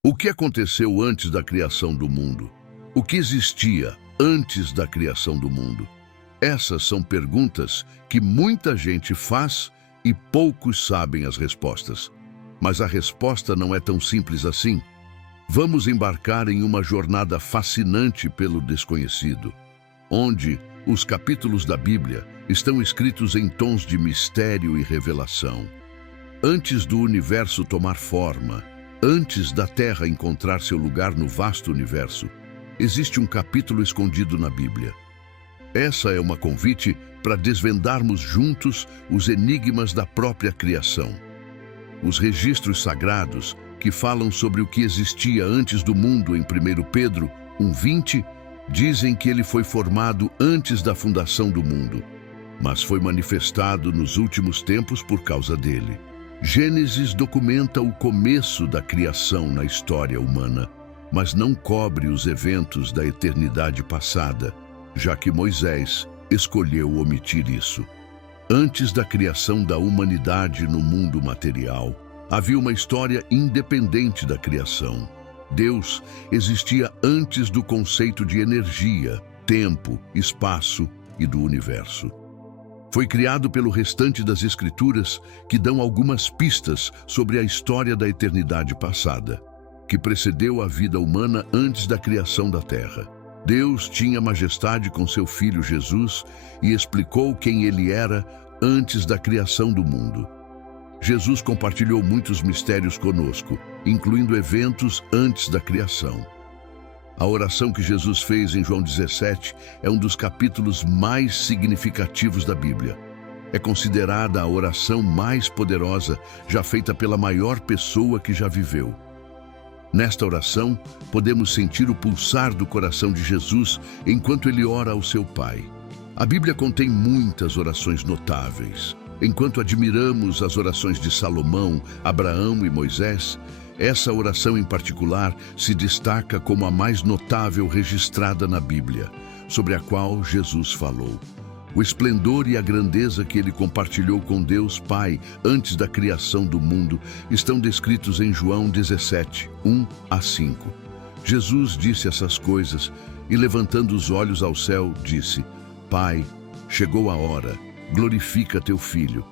O que aconteceu antes da criação do mundo? O que existia antes da criação do mundo? Essas são perguntas que muita gente faz e poucos sabem as respostas. Mas a resposta não é tão simples assim. Vamos embarcar em uma jornada fascinante pelo desconhecido, onde os capítulos da Bíblia estão escritos em tons de mistério e revelação. Antes do universo tomar forma, antes da Terra encontrar seu lugar no vasto universo, existe um capítulo escondido na Bíblia. Essa é uma convite para desvendarmos juntos os enigmas da própria criação. Os registros sagrados que falam sobre o que existia antes do mundo em 1 Pedro 1:20 dizem que ele foi formado antes da fundação do mundo, mas foi manifestado nos últimos tempos por causa dele. Gênesis documenta o começo da criação na história humana, mas não cobre os eventos da eternidade passada, já que Moisés escolheu omitir isso. Antes da criação da humanidade no mundo material, havia uma história independente da criação. Deus existia antes do conceito de energia, tempo, espaço e do universo. Foi criado pelo restante das Escrituras, que dão algumas pistas sobre a história da eternidade passada, que precedeu a vida humana antes da criação da Terra. Deus tinha majestade com seu Filho Jesus e explicou quem ele era antes da criação do mundo. Jesus compartilhou muitos mistérios conosco, incluindo eventos antes da criação. A oração que Jesus fez em João 17 é um dos capítulos mais significativos da Bíblia. É considerada a oração mais poderosa já feita pela maior pessoa que já viveu. Nesta oração, podemos sentir o pulsar do coração de Jesus enquanto ele ora ao seu Pai. A Bíblia contém muitas orações notáveis. Enquanto admiramos as orações de Salomão, Abraão e Moisés, essa oração em particular se destaca como a mais notável registrada na Bíblia, sobre a qual Jesus falou. O esplendor e a grandeza que ele compartilhou com Deus Pai antes da criação do mundo estão descritos em João 17, 1-5. Jesus disse essas coisas e, levantando os olhos ao céu, disse: Pai, chegou a hora, glorifica teu Filho.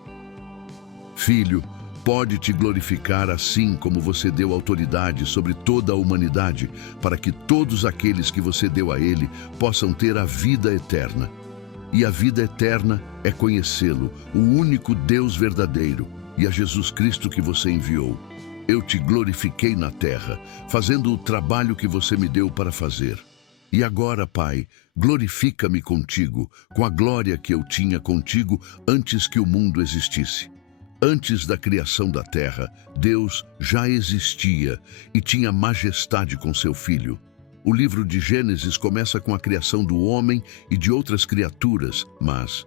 Filho, pode te glorificar assim como você deu autoridade sobre toda a humanidade, para que todos aqueles que você deu a ele possam ter a vida eterna. E a vida eterna é conhecê-lo, o único Deus verdadeiro, e a Jesus Cristo que você enviou. Eu te glorifiquei na terra, fazendo o trabalho que você me deu para fazer. E agora, Pai, glorifica-me contigo, com a glória que eu tinha contigo antes que o mundo existisse. Antes da criação da terra, Deus já existia e tinha majestade com seu Filho. O livro de Gênesis começa com a criação do homem e de outras criaturas, mas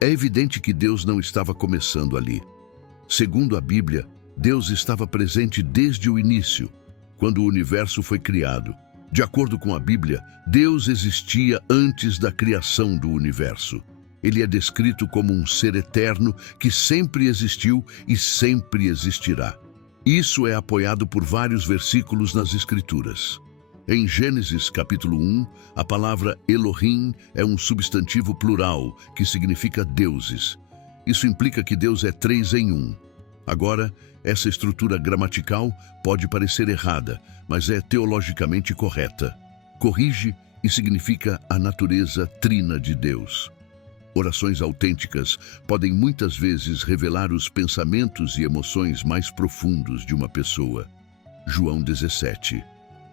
é evidente que Deus não estava começando ali. Segundo a Bíblia, Deus estava presente desde o início, quando o universo foi criado. De acordo com a Bíblia, Deus existia antes da criação do universo. Ele é descrito como um ser eterno que sempre existiu e sempre existirá. Isso é apoiado por vários versículos nas Escrituras. Em Gênesis capítulo 1, a palavra Elohim é um substantivo plural que significa deuses. Isso implica que Deus é 3 em 1. Agora, essa estrutura gramatical pode parecer errada, mas é teologicamente correta. Corrige e significa a natureza trina de Deus. Orações autênticas podem muitas vezes revelar os pensamentos e emoções mais profundos de uma pessoa. João 17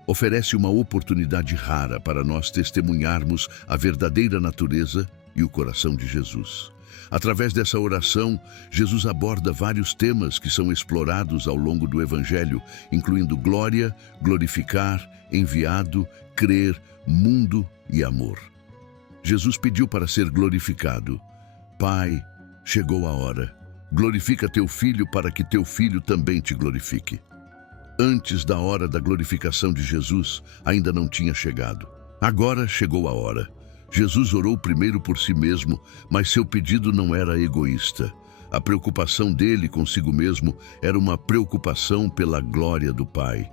oferece uma oportunidade rara para nós testemunharmos a verdadeira natureza e o coração de Jesus. Através dessa oração, Jesus aborda vários temas que são explorados ao longo do Evangelho, incluindo glória, glorificar, enviado, crer, mundo e amor. Jesus pediu para ser glorificado. Pai, chegou a hora. Glorifica teu Filho para que teu Filho também te glorifique. Antes da hora da glorificação de Jesus, ainda não tinha chegado. Agora chegou a hora. Jesus orou primeiro por si mesmo, mas seu pedido não era egoísta. A preocupação dele consigo mesmo era uma preocupação pela glória do Pai.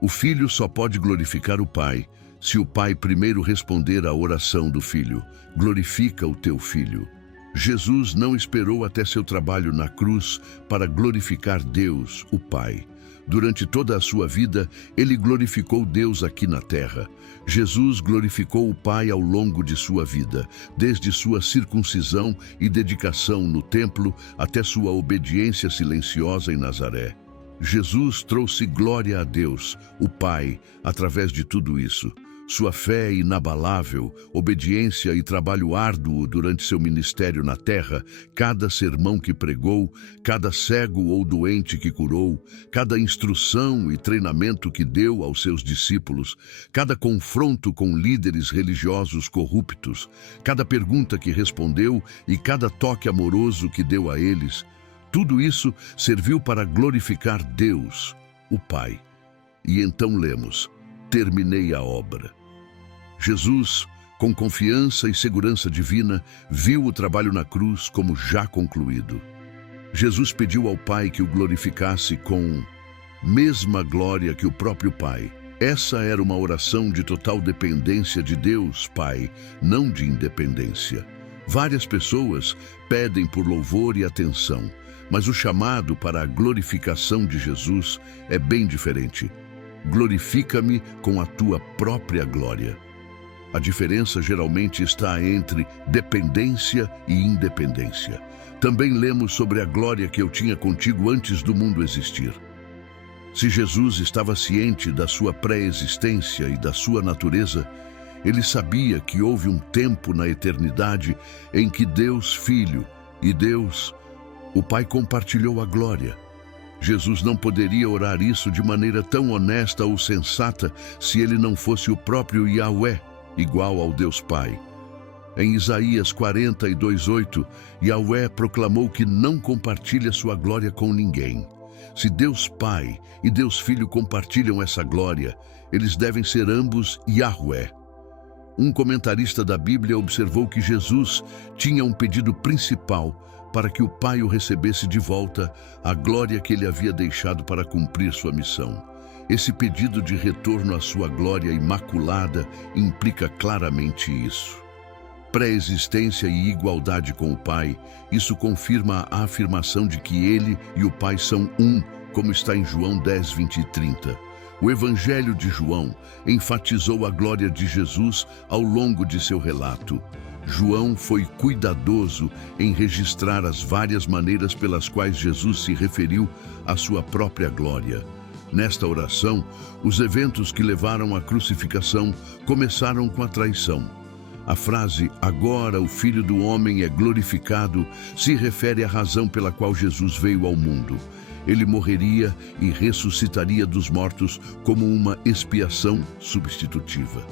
O filho só pode glorificar o pai se o pai primeiro responder à oração do filho: glorifica o teu filho. Jesus não esperou até seu trabalho na cruz para glorificar Deus, o Pai. Durante toda a sua vida, ele glorificou Deus aqui na terra. Jesus glorificou o Pai ao longo de sua vida, desde sua circuncisão e dedicação no templo até sua obediência silenciosa em Nazaré. Jesus trouxe glória a Deus, o Pai, através de tudo isso. Sua fé inabalável, obediência e trabalho árduo durante seu ministério na terra, cada sermão que pregou, cada cego ou doente que curou, cada instrução e treinamento que deu aos seus discípulos, cada confronto com líderes religiosos corruptos, cada pergunta que respondeu e cada toque amoroso que deu a eles, tudo isso serviu para glorificar Deus, o Pai. E então lemos: terminei a obra. Jesus, com confiança e segurança divina, viu o trabalho na cruz como já concluído. Jesus pediu ao Pai que o glorificasse com mesma glória que o próprio Pai. Essa era uma oração de total dependência de Deus, Pai, não de independência. Várias pessoas pedem por louvor e atenção, mas o chamado para a glorificação de Jesus é bem diferente. Glorifica-me com a tua própria glória. A diferença geralmente está entre dependência e independência. Também lemos sobre a glória que eu tinha contigo antes do mundo existir. Se Jesus estava ciente da sua pré-existência e da sua natureza, ele sabia que houve um tempo na eternidade em que Deus Filho e Deus, o Pai, compartilhou a glória. Jesus não poderia orar isso de maneira tão honesta ou sensata se ele não fosse o próprio Yahweh, igual ao Deus Pai. Em Isaías 42:8, Yahweh proclamou que não compartilha sua glória com ninguém. Se Deus Pai e Deus Filho compartilham essa glória, eles devem ser ambos Yahweh. Um comentarista da Bíblia observou que Jesus tinha um pedido principal para que o Pai o recebesse de volta, a glória que ele havia deixado para cumprir sua missão. Esse pedido de retorno à sua glória imaculada implica claramente isso. Pré-existência e igualdade com o Pai, isso confirma a afirmação de que ele e o Pai são um, como está em João 10:20 e 30. O Evangelho de João enfatizou a glória de Jesus ao longo de seu relato. João foi cuidadoso em registrar as várias maneiras pelas quais Jesus se referiu à sua própria glória. Nesta oração, os eventos que levaram à crucificação começaram com a traição. A frase "agora o Filho do Homem é glorificado" se refere à razão pela qual Jesus veio ao mundo. Ele morreria e ressuscitaria dos mortos como uma expiação substitutiva.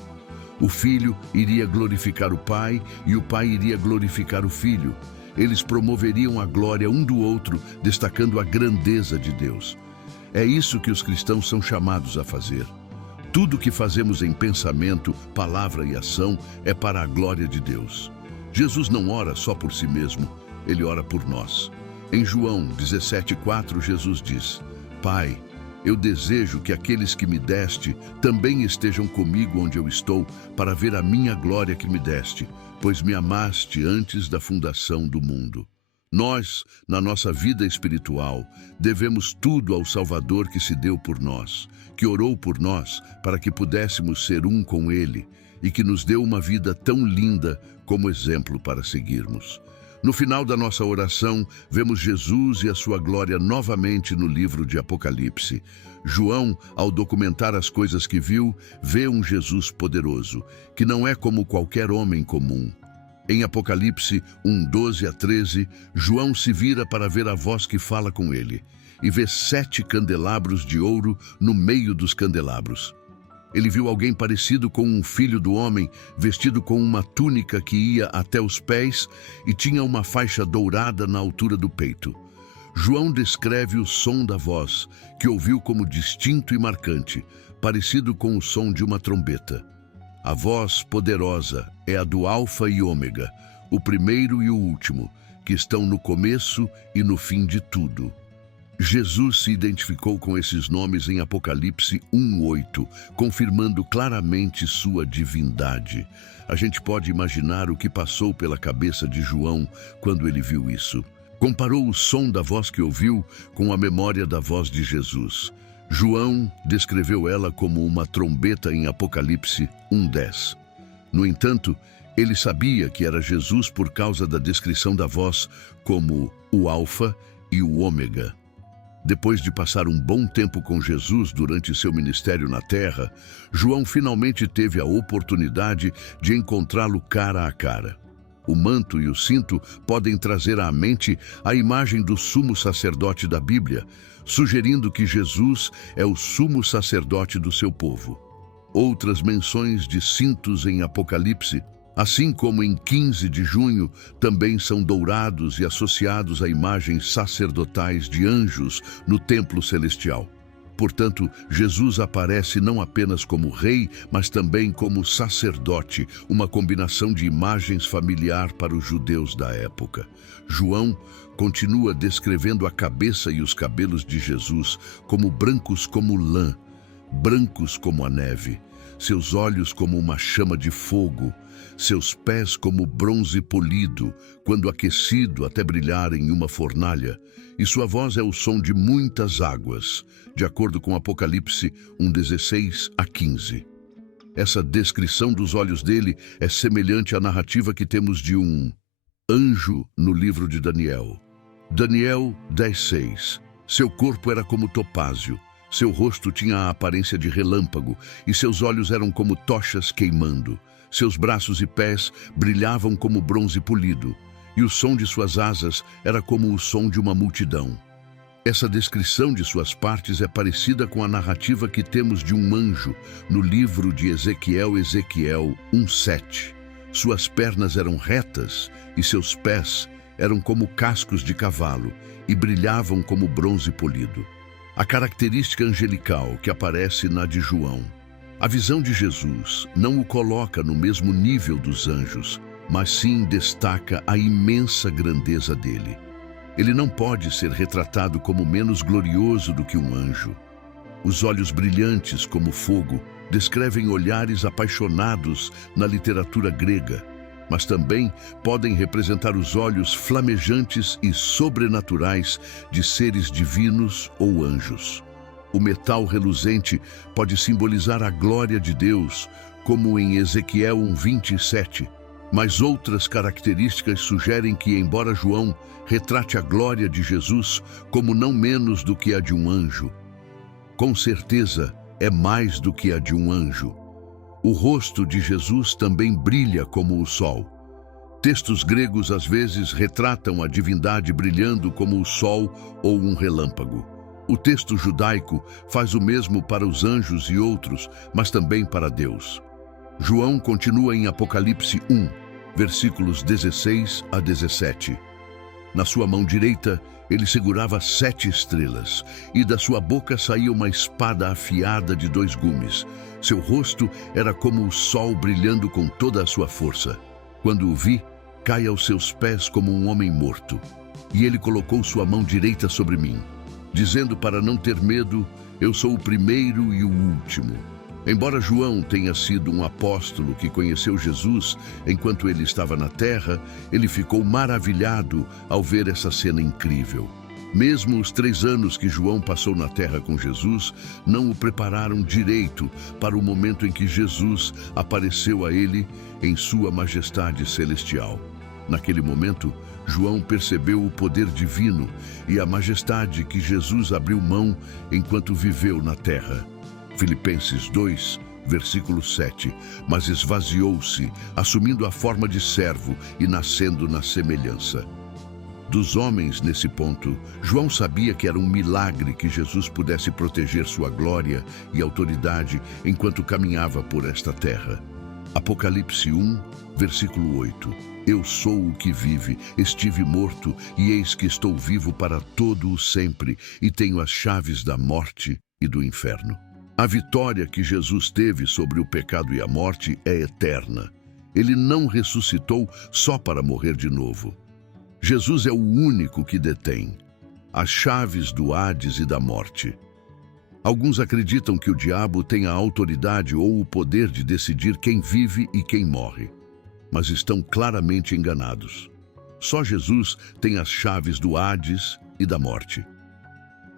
O Filho iria glorificar o Pai e o Pai iria glorificar o Filho. Eles promoveriam a glória um do outro, destacando a grandeza de Deus. É isso que os cristãos são chamados a fazer. Tudo o que fazemos em pensamento, palavra e ação é para a glória de Deus. Jesus não ora só por si mesmo, ele ora por nós. Em João 17:4, Jesus diz: Pai, eu desejo que aqueles que me deste também estejam comigo onde eu estou, para ver a minha glória que me deste, pois me amaste antes da fundação do mundo. Nós, na nossa vida espiritual, devemos tudo ao Salvador que se deu por nós, que orou por nós para que pudéssemos ser um com Ele e que nos deu uma vida tão linda como exemplo para seguirmos. No final da nossa oração, vemos Jesus e a sua glória novamente no livro de Apocalipse. João, ao documentar as coisas que viu, vê um Jesus poderoso, que não é como qualquer homem comum. Em Apocalipse 1:12 a 13, João se vira para ver a voz que fala com ele, e vê 7 candelabros de ouro no meio dos candelabros. Ele viu alguém parecido com um filho do homem, vestido com uma túnica que ia até os pés e tinha uma faixa dourada na altura do peito. João descreve o som da voz, que ouviu como distinto e marcante, parecido com o som de uma trombeta. A voz poderosa é a do Alfa e Ômega, o primeiro e o último, que estão no começo e no fim de tudo. Jesus se identificou com esses nomes em Apocalipse 1:8, confirmando claramente sua divindade. A gente pode imaginar o que passou pela cabeça de João quando ele viu isso. Comparou o som da voz que ouviu com a memória da voz de Jesus. João descreveu ela como uma trombeta em Apocalipse 1:10. No entanto, ele sabia que era Jesus por causa da descrição da voz como o Alfa e o Ômega. Depois de passar um bom tempo com Jesus durante seu ministério na terra, João finalmente teve a oportunidade de encontrá-lo cara a cara. O manto e o cinto podem trazer à mente a imagem do sumo sacerdote da Bíblia, sugerindo que Jesus é o sumo sacerdote do seu povo. Outras menções de cintos em Apocalipse, assim como em 15 de junho, também são dourados e associados a imagens sacerdotais de anjos no templo celestial. Portanto, Jesus aparece não apenas como rei, mas também como sacerdote, uma combinação de imagens familiar para os judeus da época. João continua descrevendo a cabeça e os cabelos de Jesus como brancos como lã, brancos como a neve, seus olhos como uma chama de fogo, seus pés como bronze polido, quando aquecido até brilhar em uma fornalha, e sua voz é o som de muitas águas, de acordo com Apocalipse 1:16 a 15. Essa descrição dos olhos dele é semelhante à narrativa que temos de um anjo no livro de Daniel. Daniel 10:6. Seu corpo era como topázio, seu rosto tinha a aparência de relâmpago, e seus olhos eram como tochas queimando. Seus braços e pés brilhavam como bronze polido, e o som de suas asas era como o som de uma multidão. Essa descrição de suas partes é parecida com a narrativa que temos de um anjo no livro de Ezequiel 1:7. Suas pernas eram retas e seus pés eram como cascos de cavalo e brilhavam como bronze polido. A característica angelical que aparece na de João. A visão de Jesus não o coloca no mesmo nível dos anjos, mas sim destaca a imensa grandeza dele. Ele não pode ser retratado como menos glorioso do que um anjo. Os olhos brilhantes como fogo descrevem olhares apaixonados na literatura grega, mas também podem representar os olhos flamejantes e sobrenaturais de seres divinos ou anjos. O metal reluzente pode simbolizar a glória de Deus, como em Ezequiel 1:27, mas outras características sugerem que, embora João retrate a glória de Jesus como não menos do que a de um anjo, com certeza é mais do que a de um anjo. O rosto de Jesus também brilha como o sol. Textos gregos às vezes retratam a divindade brilhando como o sol ou um relâmpago. O texto judaico faz o mesmo para os anjos e outros, mas também para Deus. João continua em Apocalipse 1, versículos 16 a 17. Na sua mão direita, ele segurava 7 estrelas, e da sua boca saía uma espada afiada de 2 gumes. Seu rosto era como o sol brilhando com toda a sua força. Quando o vi, cai aos seus pés como um homem morto. E ele colocou sua mão direita sobre mim, dizendo para não ter medo, eu sou o primeiro e o último. Embora João tenha sido um apóstolo que conheceu Jesus enquanto ele estava na terra, ele ficou maravilhado ao ver essa cena incrível. Mesmo os 3 anos que João passou na terra com Jesus não o prepararam direito para o momento em que Jesus apareceu a ele em sua majestade celestial. Naquele momento, João percebeu o poder divino e a majestade que Jesus abriu mão enquanto viveu na terra. Filipenses 2, versículo 7. Mas esvaziou-se, assumindo a forma de servo e nascendo na semelhança dos homens. Nesse ponto, João sabia que era um milagre que Jesus pudesse proteger sua glória e autoridade enquanto caminhava por esta terra. Apocalipse 1, versículo 8. Eu sou o que vive, estive morto, e eis que estou vivo para todo o sempre, e tenho as chaves da morte e do inferno. A vitória que Jesus teve sobre o pecado e a morte é eterna. Ele não ressuscitou só para morrer de novo. Jesus é o único que detém as chaves do Hades e da morte. Alguns acreditam que o diabo tem a autoridade ou o poder de decidir quem vive e quem morre, mas estão claramente enganados. Só Jesus tem as chaves do Hades e da morte.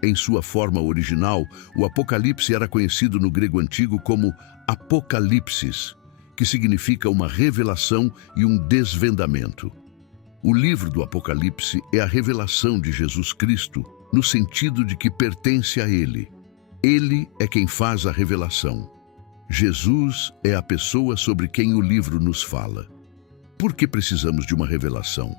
Em sua forma original, o Apocalipse era conhecido no grego antigo como Apocalipsis, que significa uma revelação e um desvendamento. O livro do Apocalipse é a revelação de Jesus Cristo, no sentido de que pertence a Ele. Ele é quem faz a revelação. Jesus é a pessoa sobre quem o livro nos fala. Por que precisamos de uma revelação?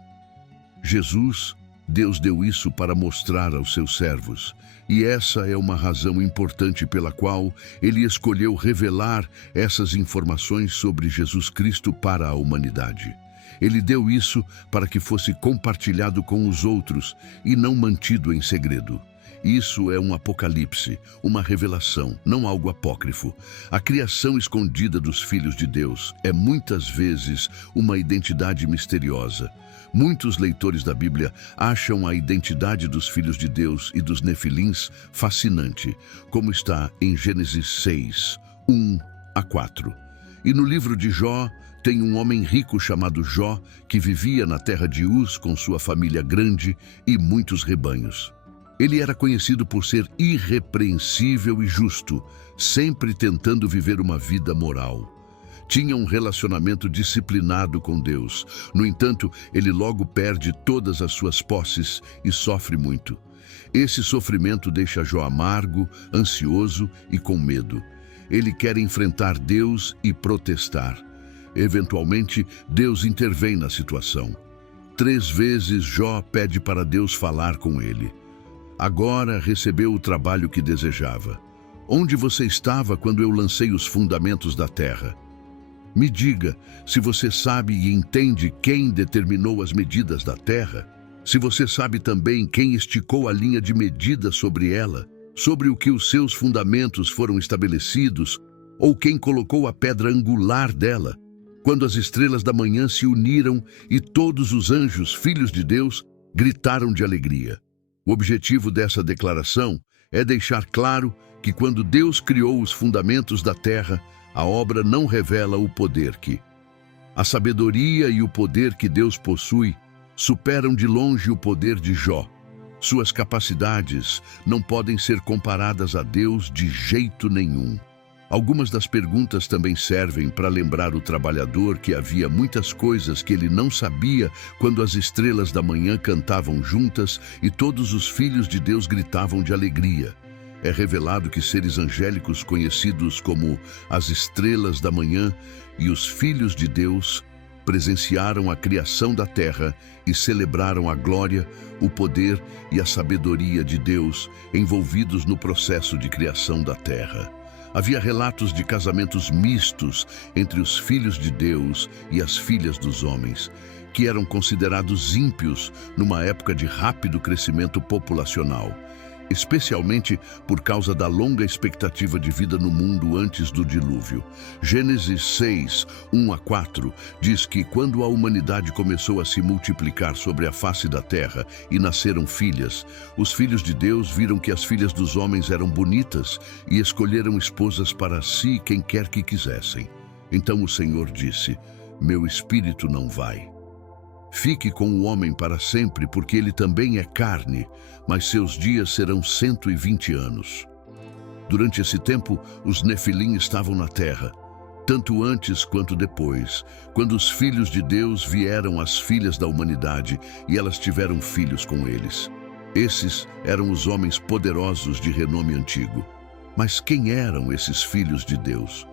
Jesus, Deus deu isso para mostrar aos seus servos, e essa é uma razão importante pela qual Ele escolheu revelar essas informações sobre Jesus Cristo para a humanidade. Ele deu isso para que fosse compartilhado com os outros e não mantido em segredo. Isso é um apocalipse, uma revelação, não algo apócrifo. A criação escondida dos filhos de Deus é muitas vezes uma identidade misteriosa. Muitos leitores da Bíblia acham a identidade dos filhos de Deus e dos nefilins fascinante, como está em Gênesis 6, 1 a 4. E no livro de Jó, tem um homem rico chamado Jó, que vivia na terra de Uz com sua família grande e muitos rebanhos. Ele era conhecido por ser irrepreensível e justo, sempre tentando viver uma vida moral. Tinha um relacionamento disciplinado com Deus. No entanto, ele logo perde todas as suas posses e sofre muito. Esse sofrimento deixa Jó amargo, ansioso e com medo. Ele quer enfrentar Deus e protestar. Eventualmente, Deus intervém na situação. 3 vezes Jó pede para Deus falar com ele. Agora recebeu o trabalho que desejava. Onde você estava quando eu lancei os fundamentos da terra? Me diga, se você sabe e entende quem determinou as medidas da terra, se você sabe também quem esticou a linha de medida sobre ela, sobre o que os seus fundamentos foram estabelecidos, ou quem colocou a pedra angular dela, quando as estrelas da manhã se uniram e todos os anjos, filhos de Deus, gritaram de alegria. O objetivo dessa declaração é deixar claro que quando Deus criou os fundamentos da terra, a obra não revela o poder que. A sabedoria e o poder que Deus possui superam de longe o poder de Jó. Suas capacidades não podem ser comparadas a Deus de jeito nenhum. Algumas das perguntas também servem para lembrar o trabalhador que havia muitas coisas que ele não sabia quando as estrelas da manhã cantavam juntas e todos os filhos de Deus gritavam de alegria. É revelado que seres angélicos conhecidos como as estrelas da manhã e os filhos de Deus presenciaram a criação da terra e celebraram a glória, o poder e a sabedoria de Deus envolvidos no processo de criação da terra. Havia relatos de casamentos mistos entre os filhos de Deus e as filhas dos homens, que eram considerados ímpios numa época de rápido crescimento populacional, especialmente por causa da longa expectativa de vida no mundo antes do dilúvio. Gênesis 6, 1 a 4, diz que quando a humanidade começou a se multiplicar sobre a face da terra e nasceram filhas, os filhos de Deus viram que as filhas dos homens eram bonitas e escolheram esposas para si quem quer que quisessem. Então o Senhor disse: "Meu espírito não vai. Fique com o homem para sempre, porque ele também é carne, mas seus dias serão 120 anos. Durante esse tempo, os Nefilim estavam na terra, tanto antes quanto depois, quando os filhos de Deus vieram às filhas da humanidade e elas tiveram filhos com eles. Esses eram os homens poderosos de renome antigo. Mas quem eram esses filhos de Deus?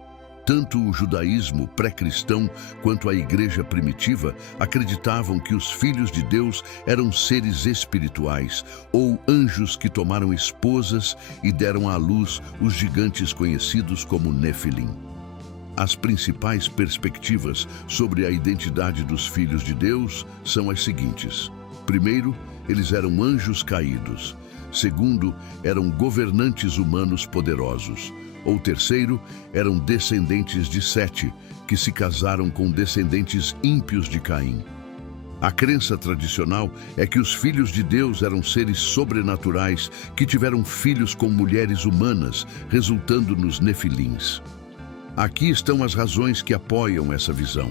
Tanto o judaísmo pré-cristão quanto a igreja primitiva acreditavam que os filhos de Deus eram seres espirituais ou anjos que tomaram esposas e deram à luz os gigantes conhecidos como Nefilim. As principais perspectivas sobre a identidade dos filhos de Deus são as seguintes. Primeiro, eles eram anjos caídos. Segundo, eram governantes humanos poderosos. Ou terceiro, eram descendentes de Sete, que se casaram com descendentes ímpios de Caim. A crença tradicional é que os filhos de Deus eram seres sobrenaturais que tiveram filhos com mulheres humanas, resultando nos nefilins. Aqui estão as razões que apoiam essa visão.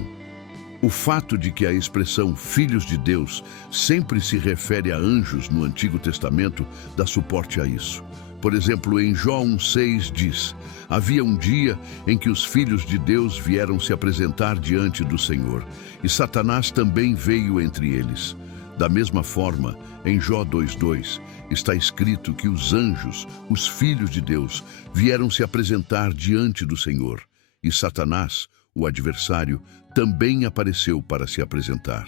O fato de que a expressão filhos de Deus sempre se refere a anjos no Antigo Testamento dá suporte a isso. Por exemplo, em Jó 1,6 diz: havia um dia em que os filhos de Deus vieram se apresentar diante do Senhor, e Satanás também veio entre eles. Da mesma forma, em Jó 2,2, está escrito que os anjos, os filhos de Deus, vieram se apresentar diante do Senhor, e Satanás, o adversário, também apareceu para se apresentar.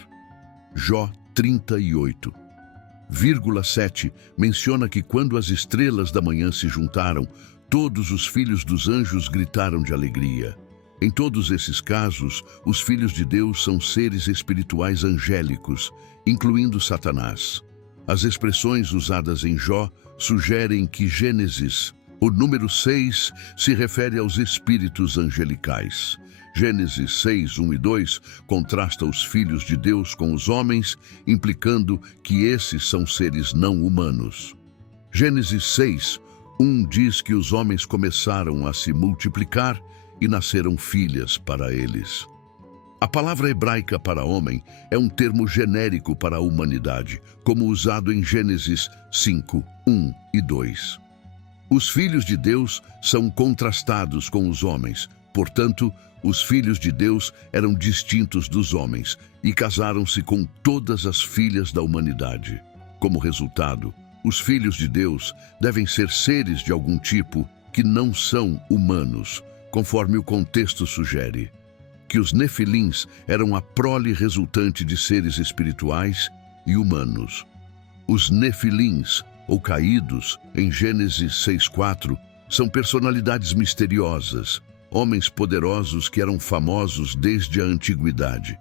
Jó 38,7 menciona que quando as estrelas da manhã se juntaram, todos os filhos dos anjos gritaram de alegria. Em todos esses casos, os filhos de Deus são seres espirituais angélicos, incluindo Satanás. As expressões usadas em Jó sugerem que Gênesis, o número 6, se refere aos espíritos angelicais. Gênesis 6, 1 e 2 contrasta os filhos de Deus com os homens, implicando que esses são seres não humanos. Gênesis 6, 1 diz que os homens começaram a se multiplicar e nasceram filhas para eles. A palavra hebraica para homem é um termo genérico para a humanidade, como usado em Gênesis 5, 1 e 2. Os filhos de Deus são contrastados com os homens, portanto, os filhos de Deus eram distintos dos homens e casaram-se com todas as filhas da humanidade. Como resultado, os filhos de Deus devem ser seres de algum tipo que não são humanos, conforme o contexto sugere. Que os nefilins eram a prole resultante de seres espirituais e humanos. Os nefilins, ou caídos, em Gênesis 6,4, são personalidades misteriosas, homens poderosos que eram famosos desde a antiguidade.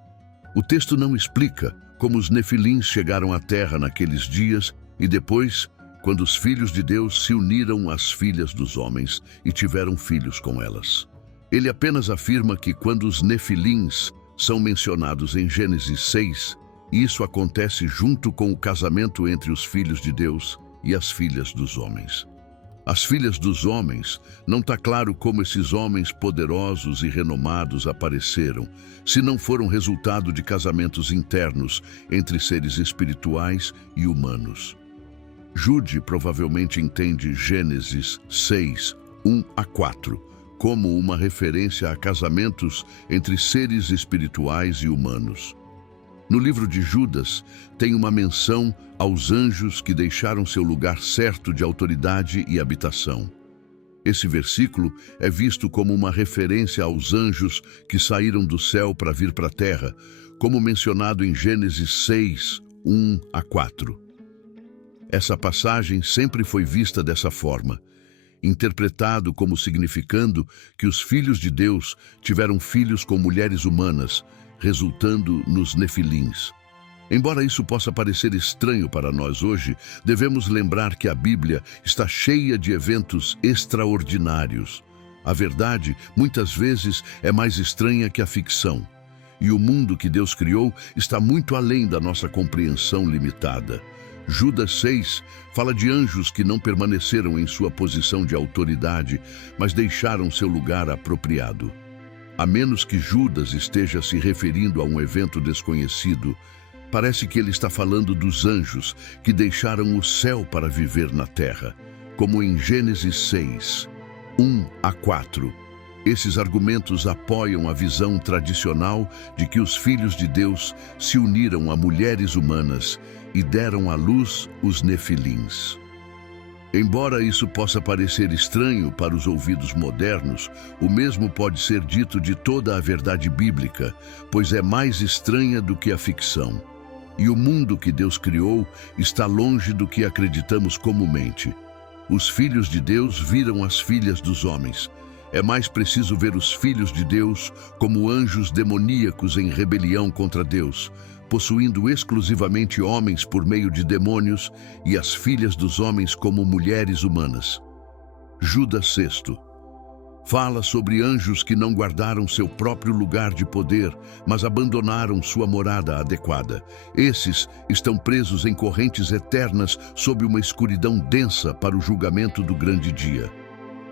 O texto não explica como os nefilins chegaram à terra naqueles dias e depois, quando os filhos de Deus se uniram às filhas dos homens e tiveram filhos com elas. Ele apenas afirma que quando os nefilins são mencionados em Gênesis 6, isso acontece junto com o casamento entre os filhos de Deus e as filhas dos homens. As filhas dos homens, não está claro como esses homens poderosos e renomados apareceram, se não foram resultado de casamentos internos entre seres espirituais e humanos. Jude provavelmente entende Gênesis 6, 1 a 4, como uma referência a casamentos entre seres espirituais e humanos. No livro de Judas, tem uma menção aos anjos que deixaram seu lugar certo de autoridade e habitação. Esse versículo é visto como uma referência aos anjos que saíram do céu para vir para a terra, como mencionado em Gênesis 6, 1 a 4. Essa passagem sempre foi vista dessa forma, interpretado como significando que os filhos de Deus tiveram filhos com mulheres humanas, resultando nos nefilins. Embora isso possa parecer estranho para nós hoje, devemos lembrar que a Bíblia está cheia de eventos extraordinários. A verdade, muitas vezes, é mais estranha que a ficção. E o mundo que Deus criou está muito além da nossa compreensão limitada. Judas 6 fala de anjos que não permaneceram em sua posição de autoridade, mas deixaram seu lugar apropriado. A menos que Judas esteja se referindo a um evento desconhecido, parece que ele está falando dos anjos que deixaram o céu para viver na terra, como em Gênesis 6, 1 a 4. Esses argumentos apoiam a visão tradicional de que os filhos de Deus se uniram a mulheres humanas e deram à luz os nefilins. Embora isso possa parecer estranho para os ouvidos modernos, o mesmo pode ser dito de toda a verdade bíblica, pois é mais estranha do que a ficção. E o mundo que Deus criou está longe do que acreditamos comumente. Os filhos de Deus viram as filhas dos homens. É mais preciso ver os filhos de Deus como anjos demoníacos em rebelião contra Deus, possuindo exclusivamente homens por meio de demônios e as filhas dos homens como mulheres humanas. Judas 6. Fala sobre anjos que não guardaram seu próprio lugar de poder, mas abandonaram sua morada adequada. Esses estão presos em correntes eternas sob uma escuridão densa para o julgamento do grande dia.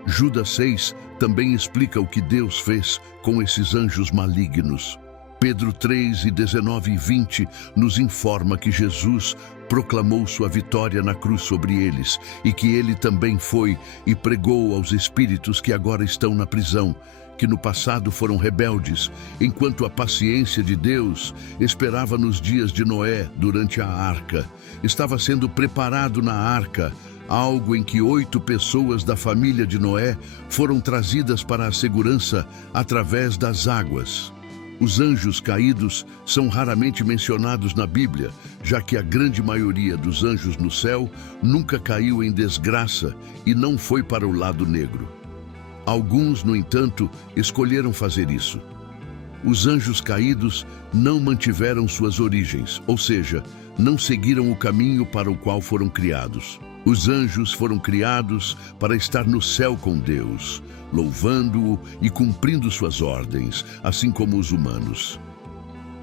Judas 6 também explica o que Deus fez com esses anjos malignos. Pedro 3, 19 e 20 nos informa que Jesus proclamou sua vitória na cruz sobre eles e que ele também foi e pregou aos espíritos que agora estão na prisão, que no passado foram rebeldes, enquanto a paciência de Deus esperava nos dias de Noé durante a arca. Estava sendo preparado na arca algo em que 8 pessoas da família de Noé foram trazidas para a segurança através das águas. Os anjos caídos são raramente mencionados na Bíblia, já que a grande maioria dos anjos no céu nunca caiu em desgraça e não foi para o lado negro. Alguns, no entanto, escolheram fazer isso. Os anjos caídos não mantiveram suas origens, ou seja, não seguiram o caminho para o qual foram criados. Os anjos foram criados para estar no céu com Deus, louvando-o e cumprindo suas ordens, assim como os humanos.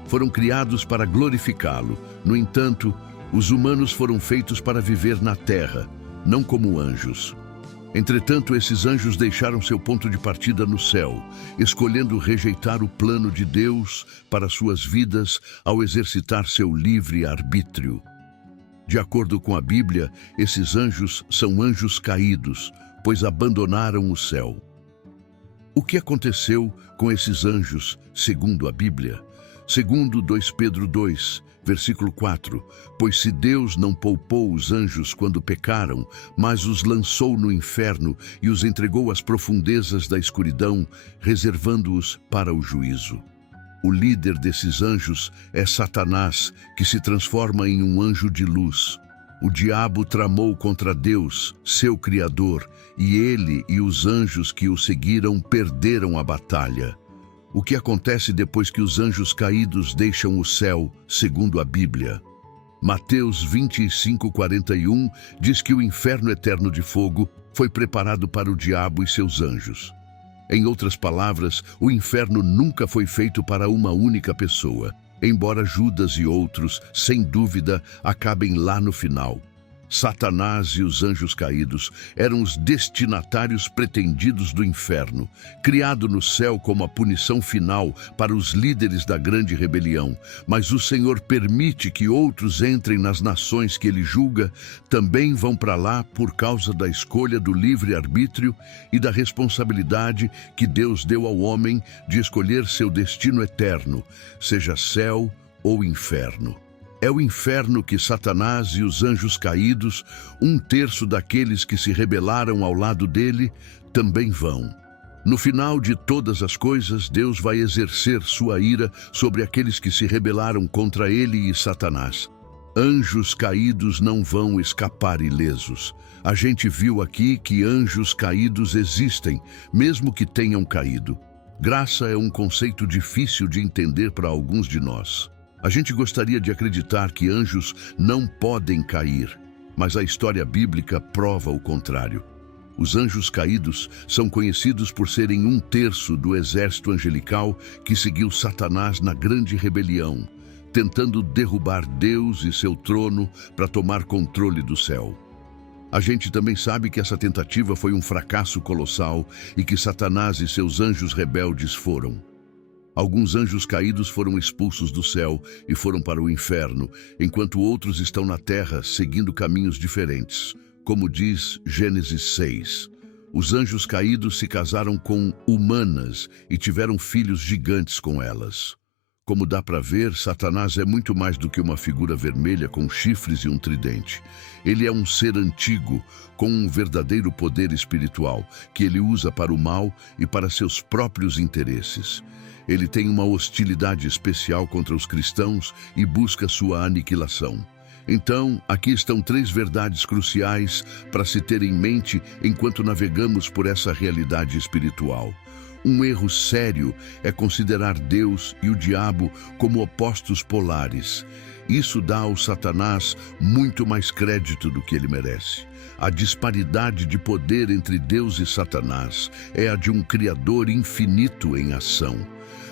Foram criados para glorificá-lo. No entanto, os humanos foram feitos para viver na terra, não como anjos. Entretanto, esses anjos deixaram seu ponto de partida no céu, escolhendo rejeitar o plano de Deus para suas vidas ao exercitar seu livre arbítrio. De acordo com a Bíblia, esses anjos são anjos caídos, pois abandonaram o céu. O que aconteceu com esses anjos, segundo a Bíblia? Segundo 2 Pedro 2, versículo 4, pois se Deus não poupou os anjos quando pecaram, mas os lançou no inferno e os entregou às profundezas da escuridão, reservando-os para o juízo. O líder desses anjos é Satanás, que se transforma em um anjo de luz. O diabo tramou contra Deus, seu Criador, e ele e os anjos que o seguiram perderam a batalha. O que acontece depois que os anjos caídos deixam o céu, segundo a Bíblia? Mateus 25:41 diz que o inferno eterno de fogo foi preparado para o diabo e seus anjos. Em outras palavras, o inferno nunca foi feito para uma única pessoa, embora Judas e outros, sem dúvida, acabem lá no final. Satanás e os anjos caídos eram os destinatários pretendidos do inferno, criado no céu como a punição final para os líderes da grande rebelião. Mas o Senhor permite que outros entrem nas nações que ele julga, também vão para lá por causa da escolha do livre-arbítrio e da responsabilidade que Deus deu ao homem de escolher seu destino eterno, seja céu ou inferno. É o inferno que Satanás e os anjos caídos, 1/3 daqueles que se rebelaram ao lado dele, também vão. No final de todas as coisas, Deus vai exercer sua ira sobre aqueles que se rebelaram contra ele e Satanás. Anjos caídos não vão escapar ilesos. A gente viu aqui que anjos caídos existem, mesmo que tenham caído. Graça é um conceito difícil de entender para alguns de nós. A gente gostaria de acreditar que anjos não podem cair, mas a história bíblica prova o contrário. Os anjos caídos são conhecidos por serem 1/3 do exército angelical que seguiu Satanás na grande rebelião, tentando derrubar Deus e seu trono para tomar controle do céu. A gente também sabe que essa tentativa foi um fracasso colossal e que Satanás e seus anjos rebeldes foram. Alguns anjos caídos foram expulsos do céu e foram para o inferno, enquanto outros estão na terra seguindo caminhos diferentes. Como diz Gênesis 6, os anjos caídos se casaram com humanas e tiveram filhos gigantes com elas. Como dá para ver, Satanás é muito mais do que uma figura vermelha com chifres e um tridente. Ele é um ser antigo, com um verdadeiro poder espiritual, que ele usa para o mal e para seus próprios interesses. Ele tem uma hostilidade especial contra os cristãos e busca sua aniquilação. Então, aqui estão 3 verdades cruciais para se ter em mente enquanto navegamos por essa realidade espiritual. Um erro sério é considerar Deus e o diabo como opostos polares. Isso dá ao Satanás muito mais crédito do que ele merece. A disparidade de poder entre Deus e Satanás é a de um Criador infinito em ação.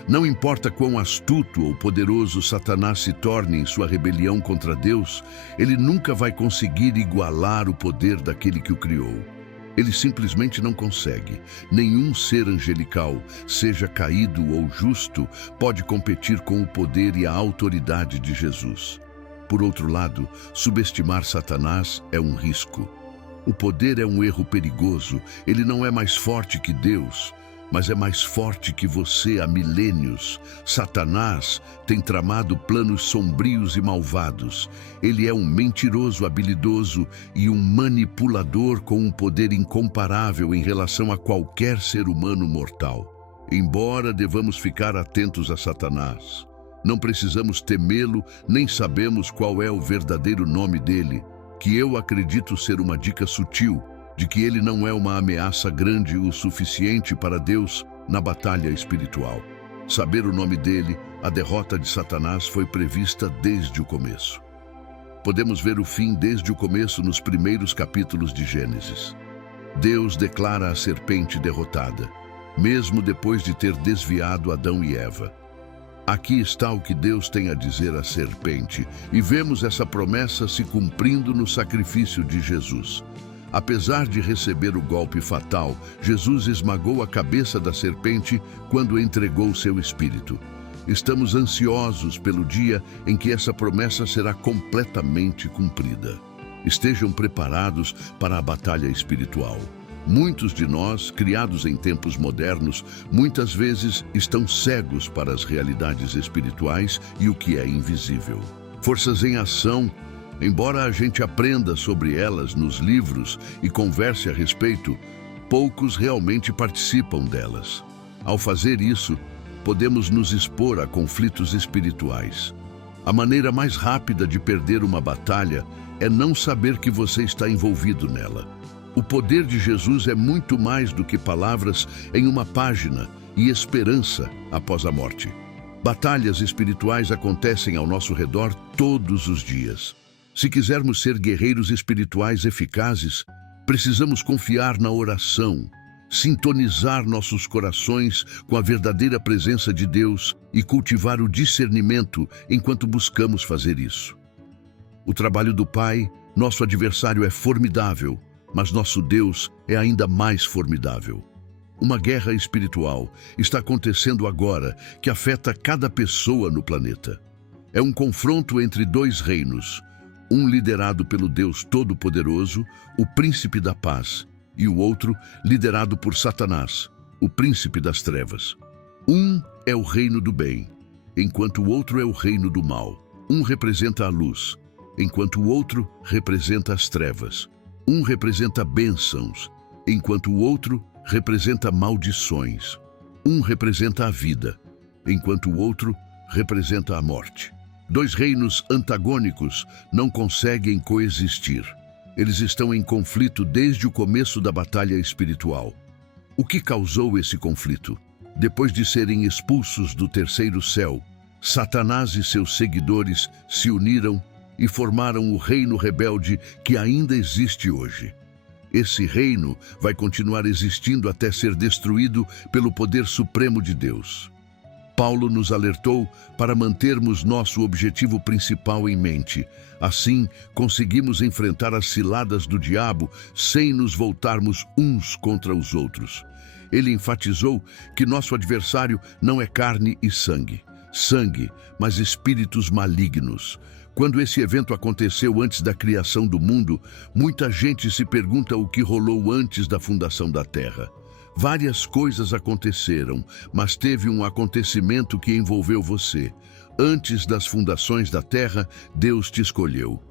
Não importa quão astuto ou poderoso Satanás se torne em sua rebelião contra Deus, ele nunca vai conseguir igualar o poder daquele que o criou. Ele simplesmente não consegue. Nenhum ser angelical, seja caído ou justo, pode competir com o poder e a autoridade de Jesus. Por outro lado, subestimar Satanás é um risco. O poder é um erro perigoso. Ele não é mais forte que Deus, mas é mais forte que você há milênios. Satanás tem tramado planos sombrios e malvados. Ele é um mentiroso habilidoso e um manipulador com um poder incomparável em relação a qualquer ser humano mortal. Embora devamos ficar atentos a Satanás, não precisamos temê-lo, nem sabemos qual é o verdadeiro nome dele, que eu acredito ser uma dica sutil de que ele não é uma ameaça grande o suficiente para Deus na batalha espiritual. Saber o nome dele, a derrota de Satanás foi prevista desde o começo. Podemos ver o fim desde o começo nos primeiros capítulos de Gênesis. Deus declara a serpente derrotada, mesmo depois de ter desviado Adão e Eva. Aqui está o que Deus tem a dizer à serpente, e vemos essa promessa se cumprindo no sacrifício de Jesus. Apesar de receber o golpe fatal, Jesus esmagou a cabeça da serpente quando entregou seu espírito. Estamos ansiosos pelo dia em que essa promessa será completamente cumprida. Estejam preparados para a batalha espiritual. Muitos de nós, criados em tempos modernos, muitas vezes estão cegos para as realidades espirituais e o que é invisível. Forças em ação. Embora a gente aprenda sobre elas nos livros e converse a respeito, poucos realmente participam delas. Ao fazer isso, podemos nos expor a conflitos espirituais. A maneira mais rápida de perder uma batalha é não saber que você está envolvido nela. O poder de Jesus é muito mais do que palavras em uma página e esperança após a morte. Batalhas espirituais acontecem ao nosso redor todos os dias. Se quisermos ser guerreiros espirituais eficazes, precisamos confiar na oração, sintonizar nossos corações com a verdadeira presença de Deus e cultivar o discernimento enquanto buscamos fazer isso. O trabalho do Pai, nosso adversário, é formidável, mas nosso Deus é ainda mais formidável. Uma guerra espiritual está acontecendo agora que afeta cada pessoa no planeta. É um confronto entre dois reinos, um liderado pelo Deus Todo-Poderoso, o Príncipe da Paz, e o outro liderado por Satanás, o Príncipe das Trevas. Um é o reino do bem, enquanto o outro é o reino do mal. Um representa a luz, enquanto o outro representa as trevas. Um representa bênçãos, enquanto o outro representa maldições. Um representa a vida, enquanto o outro representa a morte. Dois reinos antagônicos não conseguem coexistir. Eles estão em conflito desde o começo da batalha espiritual. O que causou esse conflito? Depois de serem expulsos do terceiro céu, Satanás e seus seguidores se uniram e formaram o reino rebelde que ainda existe hoje. Esse reino vai continuar existindo até ser destruído pelo poder supremo de Deus. Paulo nos alertou para mantermos nosso objetivo principal em mente. Assim, conseguimos enfrentar as ciladas do diabo sem nos voltarmos uns contra os outros. Ele enfatizou que nosso adversário não é carne e sangue, mas espíritos malignos. Quando esse evento aconteceu antes da criação do mundo, muita gente se pergunta o que rolou antes da fundação da Terra. Várias coisas aconteceram, mas teve um acontecimento que envolveu você. Antes das fundações da terra, Deus te escolheu.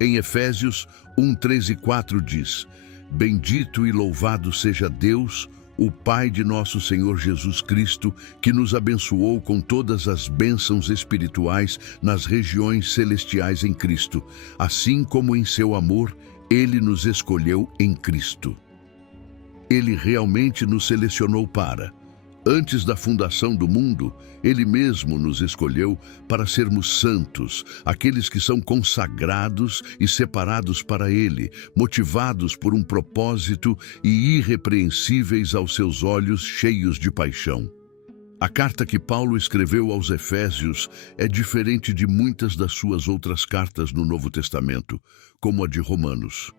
Em Efésios 1, 3 e 4 diz: Bendito e louvado seja Deus, o Pai de nosso Senhor Jesus Cristo, que nos abençoou com todas as bênçãos espirituais nas regiões celestiais em Cristo, assim como em seu amor, Ele nos escolheu em Cristo. Ele realmente nos selecionou para Antes da fundação do mundo, Ele mesmo nos escolheu para sermos santos, aqueles que são consagrados e separados para Ele, motivados por um propósito e irrepreensíveis aos seus olhos cheios de paixão. A carta que Paulo escreveu aos Efésios é diferente de muitas das suas outras cartas no Novo Testamento, como a de Romanos.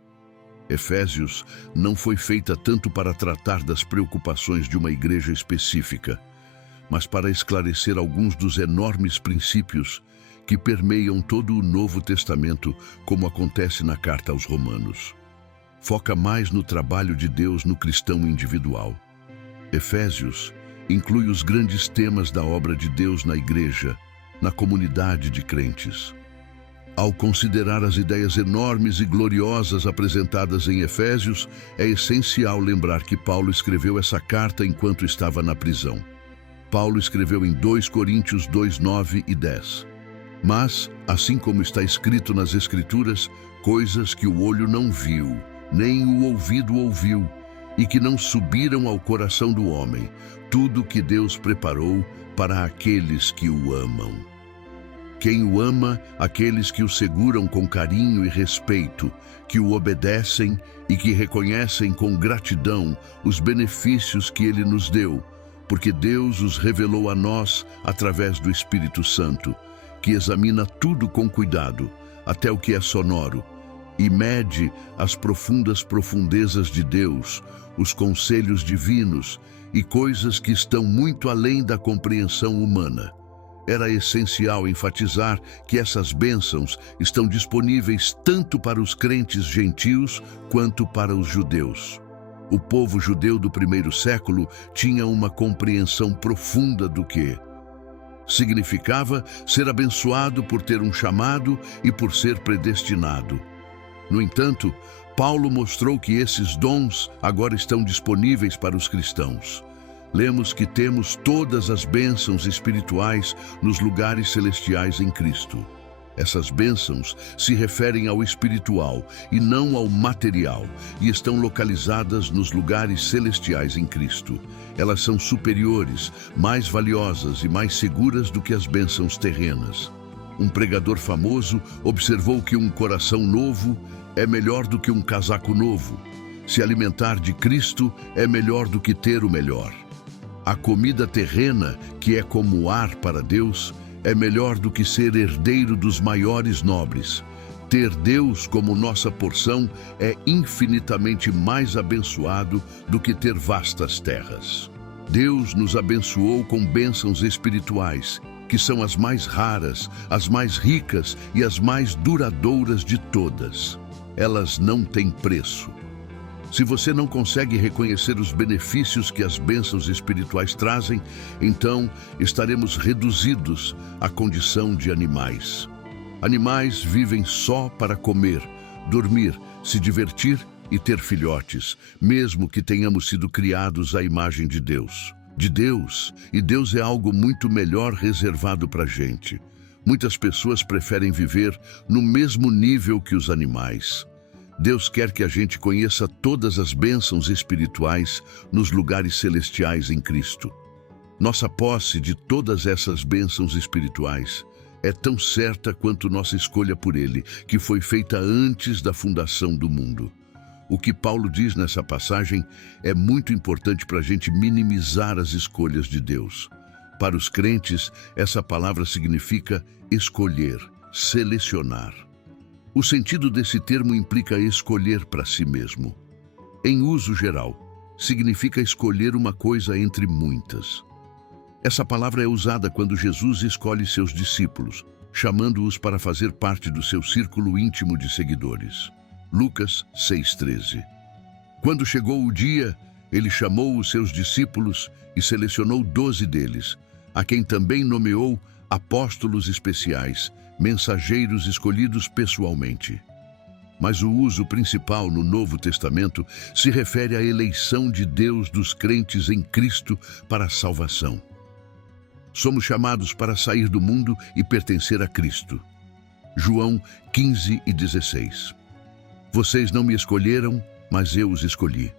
Efésios não foi feita tanto para tratar das preocupações de uma igreja específica, mas para esclarecer alguns dos enormes princípios que permeiam todo o Novo Testamento, como acontece na carta aos Romanos. Foca mais no trabalho de Deus no cristão individual. Efésios inclui os grandes temas da obra de Deus na igreja, na comunidade de crentes. Ao considerar as ideias enormes e gloriosas apresentadas em Efésios, é essencial lembrar que Paulo escreveu essa carta enquanto estava na prisão. Paulo escreveu em 2 Coríntios 2, 9 e 10. Mas, assim como está escrito nas Escrituras, coisas que o olho não viu, nem o ouvido ouviu, e que não subiram ao coração do homem, tudo que Deus preparou para aqueles que o amam. Quem o ama, aqueles que o seguram com carinho e respeito, que o obedecem e que reconhecem com gratidão os benefícios que ele nos deu, porque Deus os revelou a nós através do Espírito Santo, que examina tudo com cuidado, até o que é sonoro, e mede as profundas profundezas de Deus, os conselhos divinos e coisas que estão muito além da compreensão humana. Era essencial enfatizar que essas bênçãos estão disponíveis tanto para os crentes gentios quanto para os judeus. O povo judeu do primeiro século tinha uma compreensão profunda do que significava ser abençoado por ter um chamado e por ser predestinado. No entanto, Paulo mostrou que esses dons agora estão disponíveis para os cristãos. Lemos que temos todas as bênçãos espirituais nos lugares celestiais em Cristo. Essas bênçãos se referem ao espiritual e não ao material e estão localizadas nos lugares celestiais em Cristo. Elas são superiores, mais valiosas e mais seguras do que as bênçãos terrenas. Um pregador famoso observou que um coração novo é melhor do que um casaco novo. Se alimentar de Cristo é melhor do que ter o melhor. A comida terrena, que é como ar para Deus, é melhor do que ser herdeiro dos maiores nobres. Ter Deus como nossa porção é infinitamente mais abençoado do que ter vastas terras. Deus nos abençoou com bênçãos espirituais, que são as mais raras, as mais ricas e as mais duradouras de todas. Elas não têm preço. Se você não consegue reconhecer os benefícios que as bênçãos espirituais trazem, então estaremos reduzidos à condição de animais. Animais vivem só para comer, dormir, se divertir e ter filhotes, mesmo que tenhamos sido criados à imagem de Deus. E Deus é algo muito melhor reservado para a gente. Muitas pessoas preferem viver no mesmo nível que os animais. Deus quer que a gente conheça todas as bênçãos espirituais nos lugares celestiais em Cristo. Nossa posse de todas essas bênçãos espirituais é tão certa quanto nossa escolha por Ele, que foi feita antes da fundação do mundo. O que Paulo diz nessa passagem é muito importante para a gente minimizar as escolhas de Deus. Para os crentes, essa palavra significa escolher, selecionar. O sentido desse termo implica escolher para si mesmo. Em uso geral, significa escolher uma coisa entre muitas. Essa palavra é usada quando Jesus escolhe seus discípulos, chamando-os para fazer parte do seu círculo íntimo de seguidores. Lucas 6,13. Quando chegou o dia, ele chamou os seus discípulos e selecionou 12 deles, a quem também nomeou apóstolos especiais, mensageiros escolhidos pessoalmente. Mas o uso principal no Novo Testamento se refere à eleição de Deus dos crentes em Cristo para a salvação. Somos chamados para sair do mundo e pertencer a Cristo. João 15 e 16. Vocês não me escolheram, mas eu os escolhi.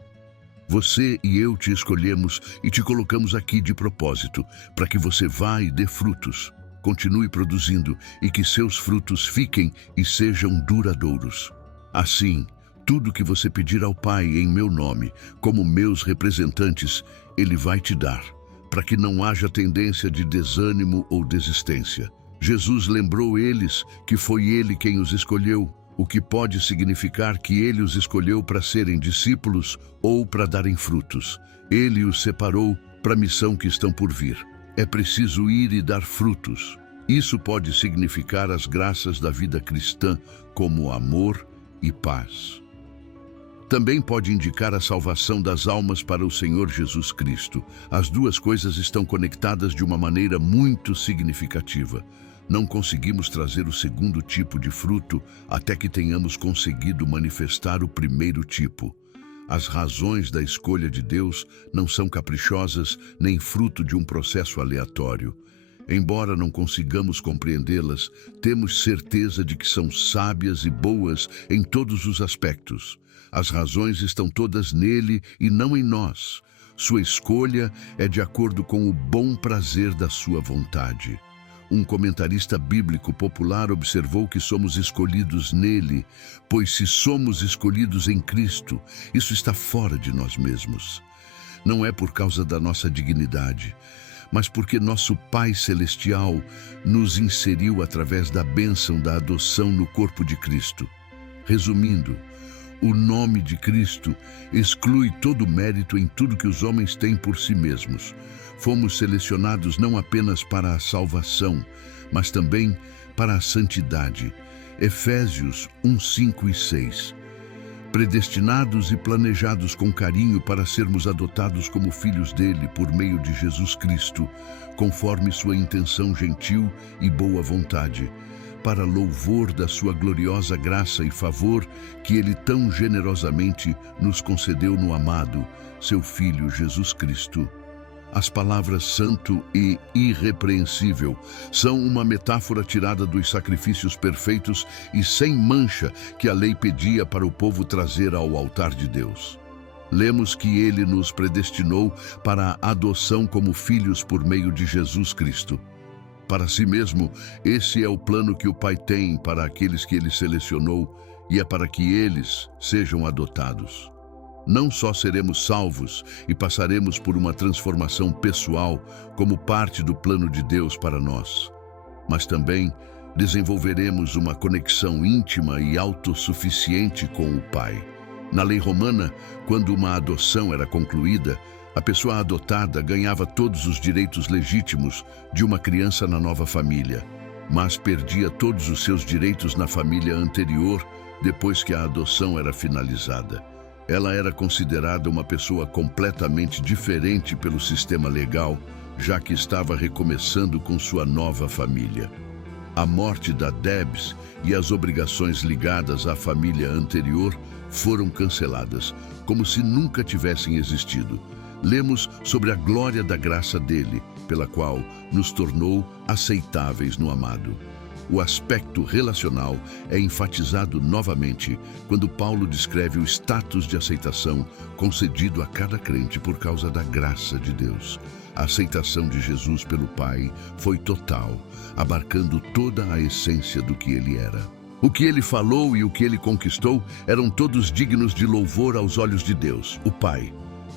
Você e eu te escolhemos e te colocamos aqui de propósito, para que você vá e dê frutos. Continue produzindo e que seus frutos fiquem e sejam duradouros. Assim, tudo que você pedir ao Pai em meu nome, como meus representantes, Ele vai te dar, para que não haja tendência de desânimo ou desistência. Jesus lembrou eles que foi Ele quem os escolheu, o que pode significar que Ele os escolheu para serem discípulos ou para darem frutos. Ele os separou para a missão que estão por vir. É preciso ir e dar frutos. Isso pode significar as graças da vida cristã, como amor e paz. Também pode indicar a salvação das almas para o Senhor Jesus Cristo. As duas coisas estão conectadas de uma maneira muito significativa. Não conseguimos trazer o segundo tipo de fruto até que tenhamos conseguido manifestar o primeiro tipo. As razões da escolha de Deus não são caprichosas nem fruto de um processo aleatório. Embora não consigamos compreendê-las, temos certeza de que são sábias e boas em todos os aspectos. As razões estão todas nele e não em nós. Sua escolha é de acordo com o bom prazer da sua vontade. Um comentarista bíblico popular observou que somos escolhidos nele, pois se somos escolhidos em Cristo, isso está fora de nós mesmos. Não é por causa da nossa dignidade, mas porque nosso Pai Celestial nos inseriu através da bênção da adoção no corpo de Cristo. Resumindo, o nome de Cristo exclui todo mérito em tudo que os homens têm por si mesmos. Fomos selecionados não apenas para a salvação, mas também para a santidade. Efésios 1, 5 e 6. Predestinados e planejados com carinho para sermos adotados como filhos dele por meio de Jesus Cristo, conforme sua intenção gentil e boa vontade, para louvor da sua gloriosa graça e favor que ele tão generosamente nos concedeu no amado, seu Filho Jesus Cristo. As palavras santo e irrepreensível são uma metáfora tirada dos sacrifícios perfeitos e sem mancha que a lei pedia para o povo trazer ao altar de Deus. Lemos que ele nos predestinou para a adoção como filhos por meio de Jesus Cristo. Para si mesmo, esse é o plano que o Pai tem para aqueles que ele selecionou e é para que eles sejam adotados. Não só seremos salvos e passaremos por uma transformação pessoal como parte do plano de Deus para nós, mas também desenvolveremos uma conexão íntima e autossuficiente com o Pai. Na lei romana, quando uma adoção era concluída, a pessoa adotada ganhava todos os direitos legítimos de uma criança na nova família, mas perdia todos os seus direitos na família anterior depois que a adoção era finalizada. Ela era considerada uma pessoa completamente diferente pelo sistema legal, já que estava recomeçando com sua nova família. A morte da Debs e as obrigações ligadas à família anterior foram canceladas, como se nunca tivessem existido. Lemos sobre a glória da graça dele, pela qual nos tornou aceitáveis no amado. O aspecto relacional é enfatizado novamente quando Paulo descreve o status de aceitação concedido a cada crente por causa da graça de Deus. A aceitação de Jesus pelo Pai foi total, abarcando toda a essência do que ele era. O que ele falou e o que ele conquistou eram todos dignos de louvor aos olhos de Deus, o Pai.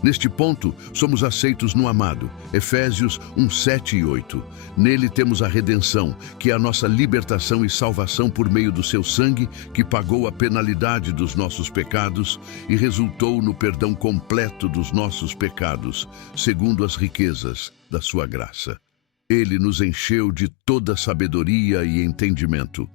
Neste ponto, somos aceitos no amado. Efésios 1, 7 e 8. Nele temos a redenção, que é a nossa libertação e salvação por meio do seu sangue, que pagou a penalidade dos nossos pecados e resultou no perdão completo dos nossos pecados, segundo as riquezas da sua graça. Ele nos encheu de toda sabedoria e entendimento.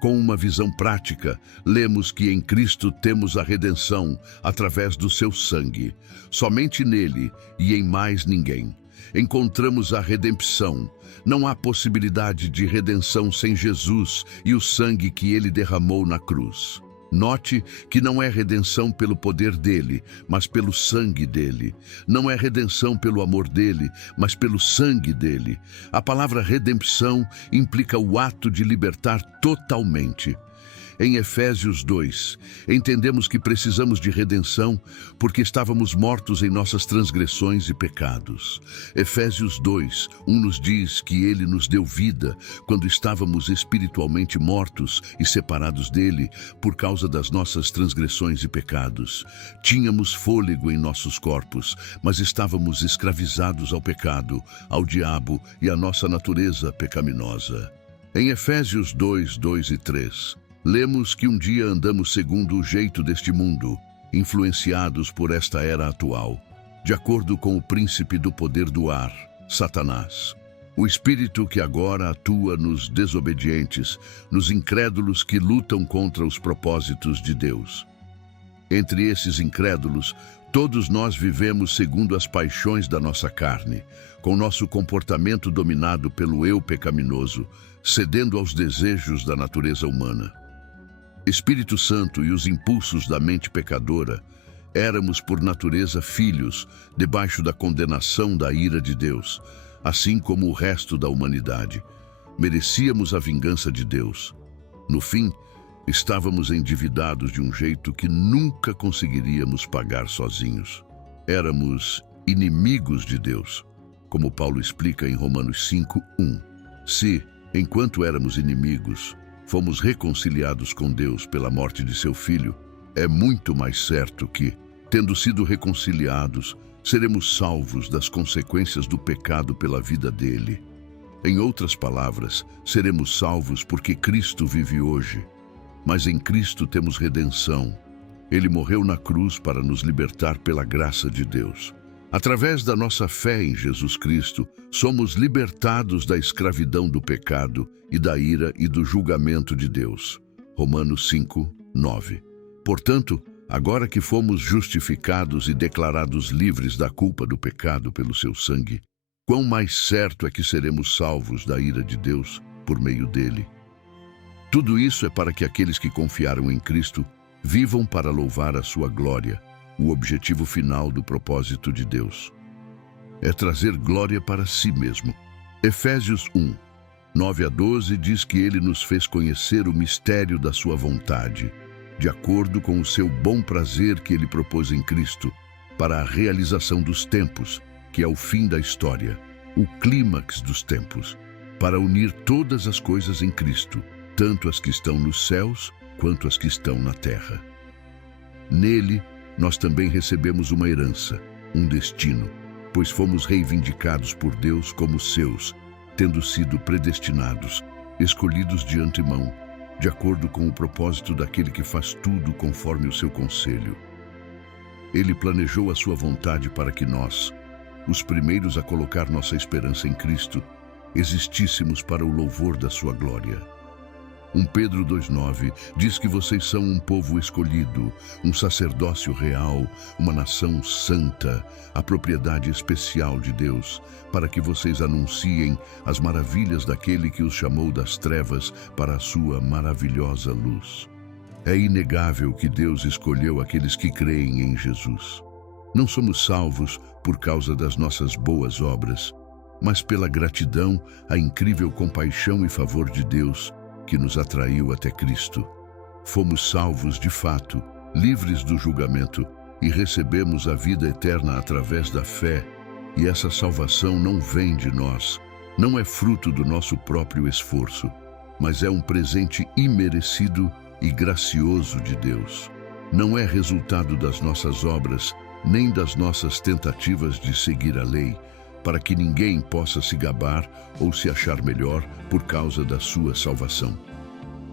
Com uma visão prática, lemos que em Cristo temos a redenção através do seu sangue. Somente nele e em mais ninguém encontramos a redenção. Não há possibilidade de redenção sem Jesus e o sangue que ele derramou na cruz. Note que não é redenção pelo poder dele, mas pelo sangue dele. Não é redenção pelo amor dele, mas pelo sangue dele. A palavra redenção implica o ato de libertar totalmente. Em Efésios 2, entendemos que precisamos de redenção porque estávamos mortos em nossas transgressões e pecados. Efésios 2, 1 nos diz que Ele nos deu vida quando estávamos espiritualmente mortos e separados dele por causa das nossas transgressões e pecados. Tínhamos fôlego em nossos corpos, mas estávamos escravizados ao pecado, ao diabo e à nossa natureza pecaminosa. Em Efésios 2, 2 e 3, lemos que um dia andamos segundo o jeito deste mundo, influenciados por esta era atual, de acordo com o príncipe do poder do ar, Satanás. O espírito que agora atua nos desobedientes, nos incrédulos que lutam contra os propósitos de Deus. Entre esses incrédulos, todos nós vivemos segundo as paixões da nossa carne, com nosso comportamento dominado pelo eu pecaminoso, cedendo aos desejos da natureza humana. Espírito Santo e os impulsos da mente pecadora, éramos por natureza filhos, debaixo da condenação da ira de Deus, assim como o resto da humanidade. Merecíamos a vingança de Deus. No fim, estávamos endividados de um jeito que nunca conseguiríamos pagar sozinhos. Éramos inimigos de Deus, como Paulo explica em Romanos 5, 1. Se, enquanto éramos inimigos, fomos reconciliados com Deus pela morte de seu Filho, é muito mais certo que, tendo sido reconciliados, seremos salvos das consequências do pecado pela vida dele. Em outras palavras, seremos salvos porque Cristo vive hoje. Mas em Cristo temos redenção. Ele morreu na cruz para nos libertar pela graça de Deus. Através da nossa fé em Jesus Cristo, somos libertados da escravidão do pecado e da ira e do julgamento de Deus. Romanos 5, 9. Portanto, agora que fomos justificados e declarados livres da culpa do pecado pelo seu sangue, quão mais certo é que seremos salvos da ira de Deus por meio dele. Tudo isso é para que aqueles que confiaram em Cristo vivam para louvar a sua glória, o objetivo final do propósito de Deus. É trazer glória para si mesmo. Efésios 1, 9 a 12 diz que ele nos fez conhecer o mistério da sua vontade, de acordo com o seu bom prazer que ele propôs em Cristo, para a realização dos tempos, que é o fim da história, o clímax dos tempos, para unir todas as coisas em Cristo, tanto as que estão nos céus quanto as que estão na terra. Nele, nós também recebemos uma herança, um destino, pois fomos reivindicados por Deus como seus, tendo sido predestinados, escolhidos de antemão, de acordo com o propósito daquele que faz tudo conforme o seu conselho. Ele planejou a sua vontade para que nós, os primeiros a colocar nossa esperança em Cristo, existíssemos para o louvor da sua glória. 1 Pedro 2,9 diz que vocês são um povo escolhido, um sacerdócio real, uma nação santa, a propriedade especial de Deus, para que vocês anunciem as maravilhas daquele que os chamou das trevas para a sua maravilhosa luz. É inegável que Deus escolheu aqueles que creem em Jesus. Não somos salvos por causa das nossas boas obras, mas pela gratidão à incrível compaixão e favor de Deus, que nos atraiu até Cristo. Fomos salvos de fato, livres do julgamento, e recebemos a vida eterna através da fé, e essa salvação não vem de nós, não é fruto do nosso próprio esforço, mas é um presente imerecido e gracioso de Deus. Não é resultado das nossas obras, nem das nossas tentativas de seguir a lei, para que ninguém possa se gabar ou se achar melhor por causa da sua salvação.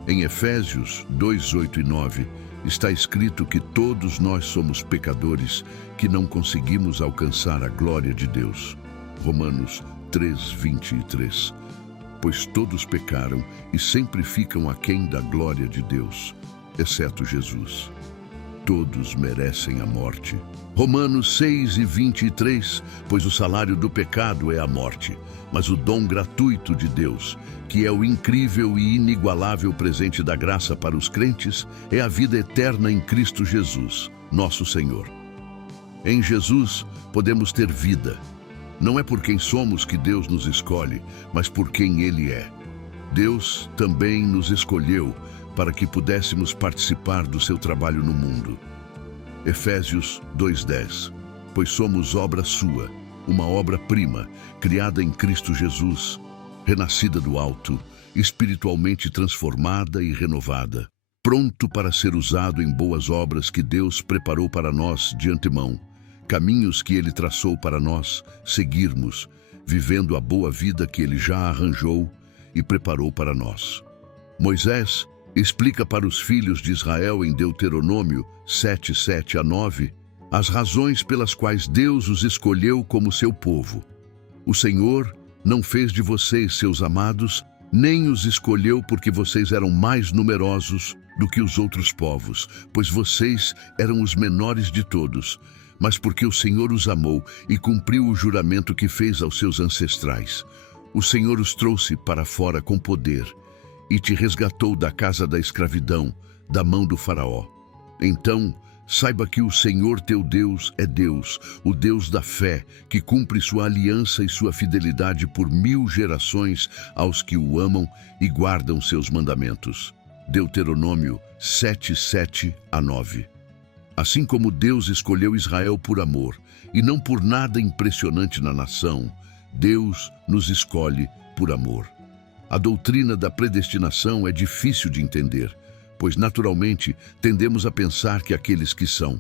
Em Efésios 2, 8 e 9, está escrito que todos nós somos pecadores que não conseguimos alcançar a glória de Deus. Romanos 3, 23. Pois todos pecaram e sempre ficam aquém da glória de Deus, exceto Jesus. Todos merecem a morte. Romanos 6 e 23, pois o salário do pecado é a morte, mas o dom gratuito de Deus, que é o incrível e inigualável presente da graça para os crentes, é a vida eterna em Cristo Jesus, nosso Senhor. Em Jesus podemos ter vida. Não é por quem somos que Deus nos escolhe, mas por quem Ele é. Deus também nos escolheu para que pudéssemos participar do seu trabalho no mundo. Efésios 2:10. Pois somos obra sua, uma obra-prima, criada em Cristo Jesus, renascida do alto, espiritualmente transformada e renovada, pronto para ser usado em boas obras que Deus preparou para nós de antemão, caminhos que Ele traçou para nós seguirmos, vivendo a boa vida que Ele já arranjou e preparou para nós. Moisés explica para os filhos de Israel em Deuteronômio 7:7-9 as razões pelas quais Deus os escolheu como seu povo. O Senhor não fez de vocês seus amados, nem os escolheu porque vocês eram mais numerosos do que os outros povos, pois vocês eram os menores de todos, mas porque o Senhor os amou e cumpriu o juramento que fez aos seus ancestrais. O Senhor os trouxe para fora com poder e te resgatou da casa da escravidão, da mão do faraó. Então, saiba que o Senhor teu Deus é Deus, o Deus da fé, que cumpre sua aliança e sua fidelidade por 1000 gerações aos que o amam e guardam seus mandamentos. Deuteronômio 7:7-9. Assim como Deus escolheu Israel por amor, e não por nada impressionante na nação, Deus nos escolhe por amor. A doutrina da predestinação é difícil de entender, pois naturalmente tendemos a pensar que aqueles que são.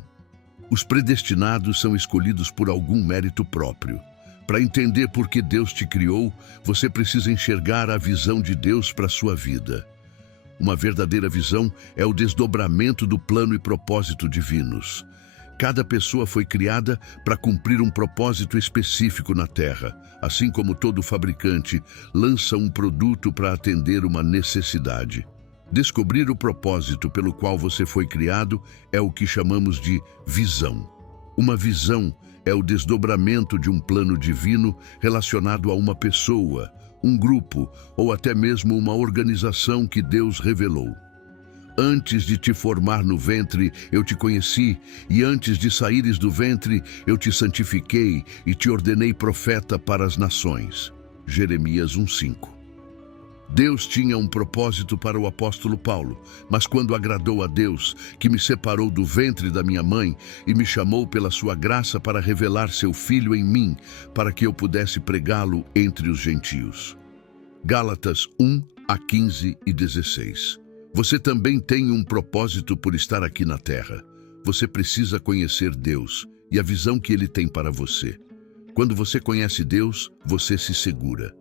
Os predestinados são escolhidos por algum mérito próprio. Para entender por que Deus te criou, você precisa enxergar a visão de Deus para a sua vida. Uma verdadeira visão é o desdobramento do plano e propósito divinos. Cada pessoa foi criada para cumprir um propósito específico na Terra, assim como todo fabricante lança um produto para atender uma necessidade. Descobrir o propósito pelo qual você foi criado é o que chamamos de visão. Uma visão é o desdobramento de um plano divino relacionado a uma pessoa, um grupo ou até mesmo uma organização que Deus revelou. Antes de te formar no ventre, eu te conheci, e antes de saíres do ventre, eu te santifiquei e te ordenei profeta para as nações. Jeremias 1:5. Deus tinha um propósito para o apóstolo Paulo, mas quando agradou a Deus, que me separou do ventre da minha mãe e me chamou pela sua graça para revelar seu Filho em mim, para que eu pudesse pregá-lo entre os gentios. Gálatas 1:15 e 16. Você também tem um propósito por estar aqui na Terra. Você precisa conhecer Deus e a visão que Ele tem para você. Quando você conhece Deus, você se segura.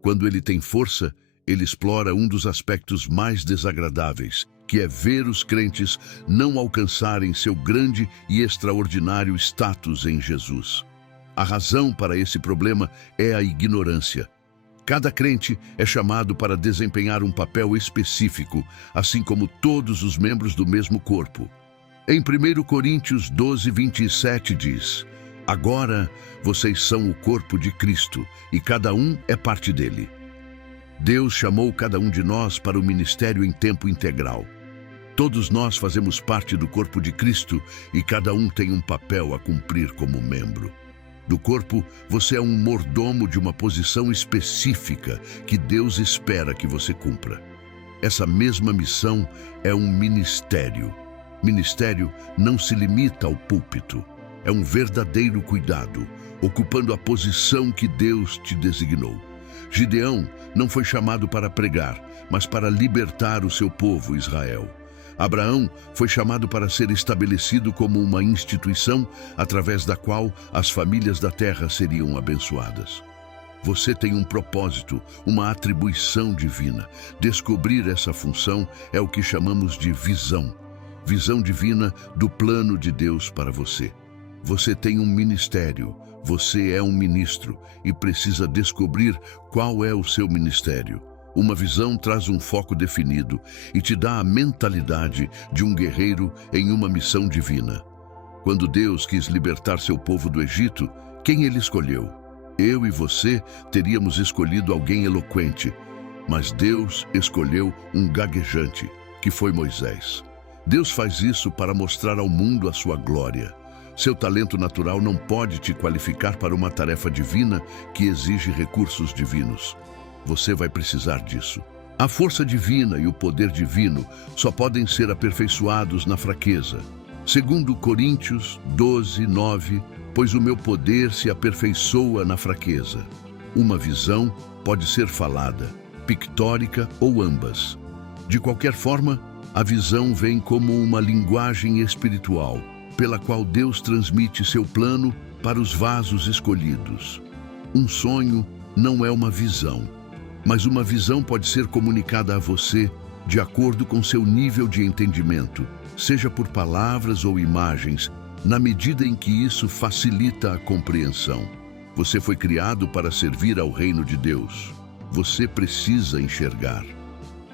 Quando Ele tem força, Ele explora um dos aspectos mais desagradáveis, que é ver os crentes não alcançarem seu grande e extraordinário status em Jesus. A razão para esse problema é a ignorância. Cada crente é chamado para desempenhar um papel específico, assim como todos os membros do mesmo corpo. Em 1 Coríntios 12:27 diz: Agora vocês são o corpo de Cristo e cada um é parte dele. Deus chamou cada um de nós para o ministério em tempo integral. Todos nós fazemos parte do corpo de Cristo e cada um tem um papel a cumprir como membro. Do corpo, você é um mordomo de uma posição específica que Deus espera que você cumpra. Essa mesma missão é um ministério. Ministério não se limita ao púlpito. É um verdadeiro cuidado, ocupando a posição que Deus te designou. Gideão não foi chamado para pregar, mas para libertar o seu povo Israel. Abraão foi chamado para ser estabelecido como uma instituição através da qual as famílias da terra seriam abençoadas. Você tem um propósito, uma atribuição divina. Descobrir essa função é o que chamamos de visão. Visão divina do plano de Deus para você. Você tem um ministério, você é um ministro e precisa descobrir qual é o seu ministério. Uma visão traz um foco definido e te dá a mentalidade de um guerreiro em uma missão divina. Quando Deus quis libertar seu povo do Egito, quem Ele escolheu? Eu e você teríamos escolhido alguém eloquente, mas Deus escolheu um gaguejante, que foi Moisés. Deus faz isso para mostrar ao mundo a sua glória. Seu talento natural não pode te qualificar para uma tarefa divina que exige recursos divinos. Você vai precisar disso. A força divina e o poder divino só podem ser aperfeiçoados na fraqueza. Segundo Coríntios 12, 9, pois o meu poder se aperfeiçoa na fraqueza. Uma visão pode ser falada, pictórica ou ambas. De qualquer forma, a visão vem como uma linguagem espiritual, pela qual Deus transmite seu plano para os vasos escolhidos. Um sonho não é uma visão, mas uma visão pode ser comunicada a você de acordo com seu nível de entendimento, seja por palavras ou imagens, na medida em que isso facilita a compreensão. Você foi criado para servir ao reino de Deus. Você precisa enxergar.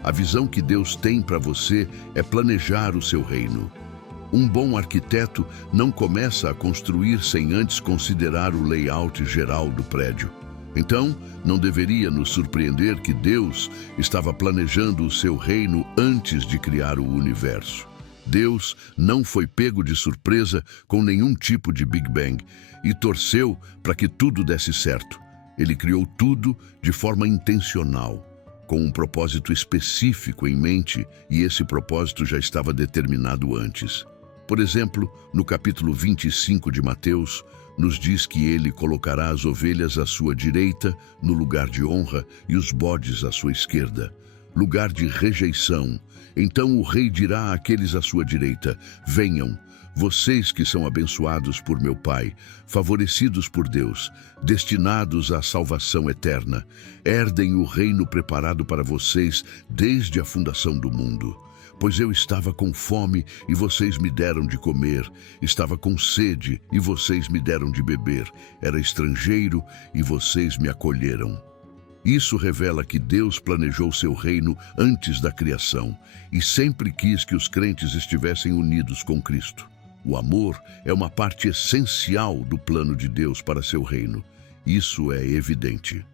A visão que Deus tem para você é planejar o seu reino. Um bom arquiteto não começa a construir sem antes considerar o layout geral do prédio. Então, não deveria nos surpreender que Deus estava planejando o seu reino antes de criar o universo. Deus não foi pego de surpresa com nenhum tipo de Big Bang e torceu para que tudo desse certo. Ele criou tudo de forma intencional, com um propósito específico em mente, e esse propósito já estava determinado antes. Por exemplo, no capítulo 25 de Mateus, nos diz que ele colocará as ovelhas à sua direita, no lugar de honra, e os bodes à sua esquerda, lugar de rejeição. Então o rei dirá àqueles à sua direita: venham, vocês que são abençoados por meu Pai, favorecidos por Deus, destinados à salvação eterna, herdem o reino preparado para vocês desde a fundação do mundo. Pois eu estava com fome e vocês me deram de comer, estava com sede e vocês me deram de beber, era estrangeiro e vocês me acolheram. Isso revela que Deus planejou seu reino antes da criação e sempre quis que os crentes estivessem unidos com Cristo. O amor é uma parte essencial do plano de Deus para seu reino. Isso é evidente.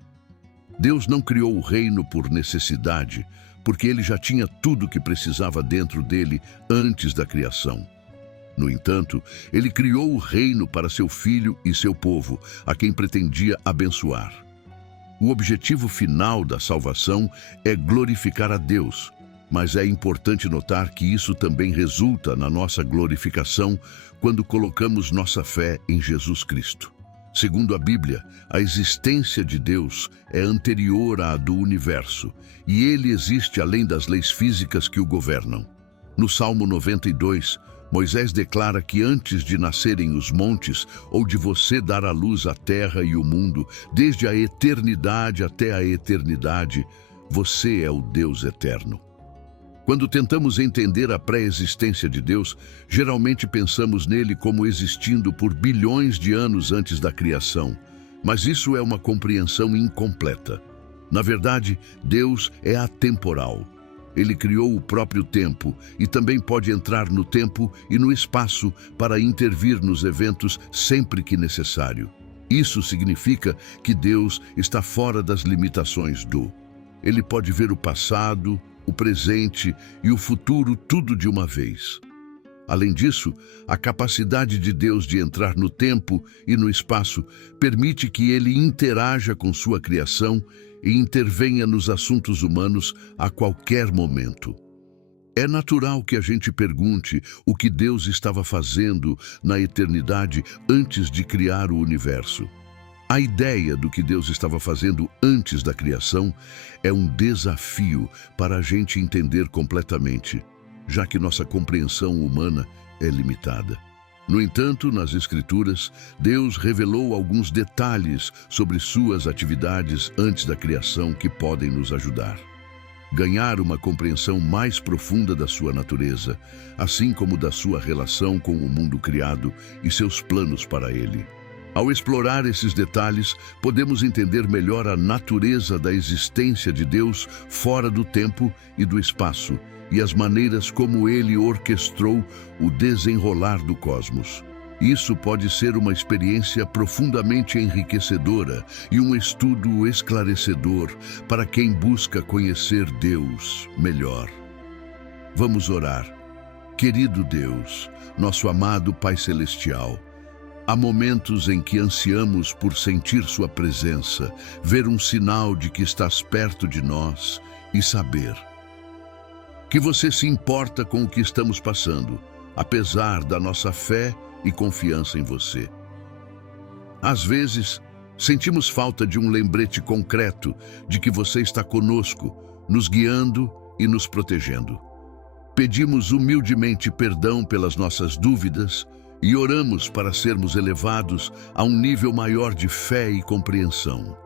Deus não criou o reino por necessidade, porque ele já tinha tudo o que precisava dentro dele antes da criação. No entanto, ele criou o reino para seu filho e seu povo, a quem pretendia abençoar. O objetivo final da salvação é glorificar a Deus, mas é importante notar que isso também resulta na nossa glorificação quando colocamos nossa fé em Jesus Cristo. Segundo a Bíblia, a existência de Deus é anterior à do universo, e ele existe além das leis físicas que o governam. No Salmo 92, Moisés declara que antes de nascerem os montes, ou de você dar à luz a terra e o mundo, desde a eternidade até a eternidade, você é o Deus eterno. Quando tentamos entender a pré-existência de Deus, geralmente pensamos nele como existindo por bilhões de anos antes da criação, mas isso é uma compreensão incompleta. Na verdade, Deus é atemporal. Ele criou o próprio tempo e também pode entrar no tempo e no espaço para intervir nos eventos sempre que necessário. Isso significa que Deus está fora das limitações do. Ele pode ver o passado, o presente e o futuro tudo de uma vez. Além disso, a capacidade de Deus de entrar no tempo e no espaço permite que ele interaja com sua criação e intervenha nos assuntos humanos a qualquer momento. É natural que a gente pergunte o que Deus estava fazendo na eternidade antes de criar o universo. A ideia do que Deus estava fazendo antes da criação é um desafio para a gente entender completamente, já que nossa compreensão humana é limitada. No entanto, nas Escrituras, Deus revelou alguns detalhes sobre suas atividades antes da criação que podem nos ajudar. Ganhar uma compreensão mais profunda da sua natureza, assim como da sua relação com o mundo criado e seus planos para ele. Ao explorar esses detalhes, podemos entender melhor a natureza da existência de Deus fora do tempo e do espaço e as maneiras como ele orquestrou o desenrolar do cosmos. Isso pode ser uma experiência profundamente enriquecedora e um estudo esclarecedor para quem busca conhecer Deus melhor. Vamos orar. Querido Deus, nosso amado Pai Celestial, há momentos em que ansiamos por sentir sua presença, ver um sinal de que estás perto de nós e saber que você se importa com o que estamos passando, apesar da nossa fé e confiança em você. Às vezes, sentimos falta de um lembrete concreto de que você está conosco, nos guiando e nos protegendo. Pedimos humildemente perdão pelas nossas dúvidas e oramos para sermos elevados a um nível maior de fé e compreensão.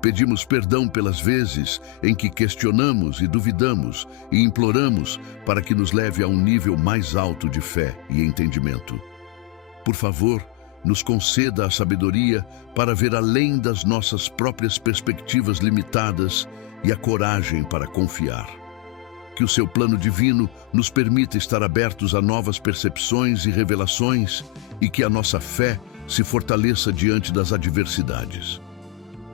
Pedimos perdão pelas vezes em que questionamos e duvidamos e imploramos para que nos leve a um nível mais alto de fé e entendimento. Por favor, nos conceda a sabedoria para ver além das nossas próprias perspectivas limitadas e a coragem para confiar. Que o seu plano divino nos permita estar abertos a novas percepções e revelações e que a nossa fé se fortaleça diante das adversidades.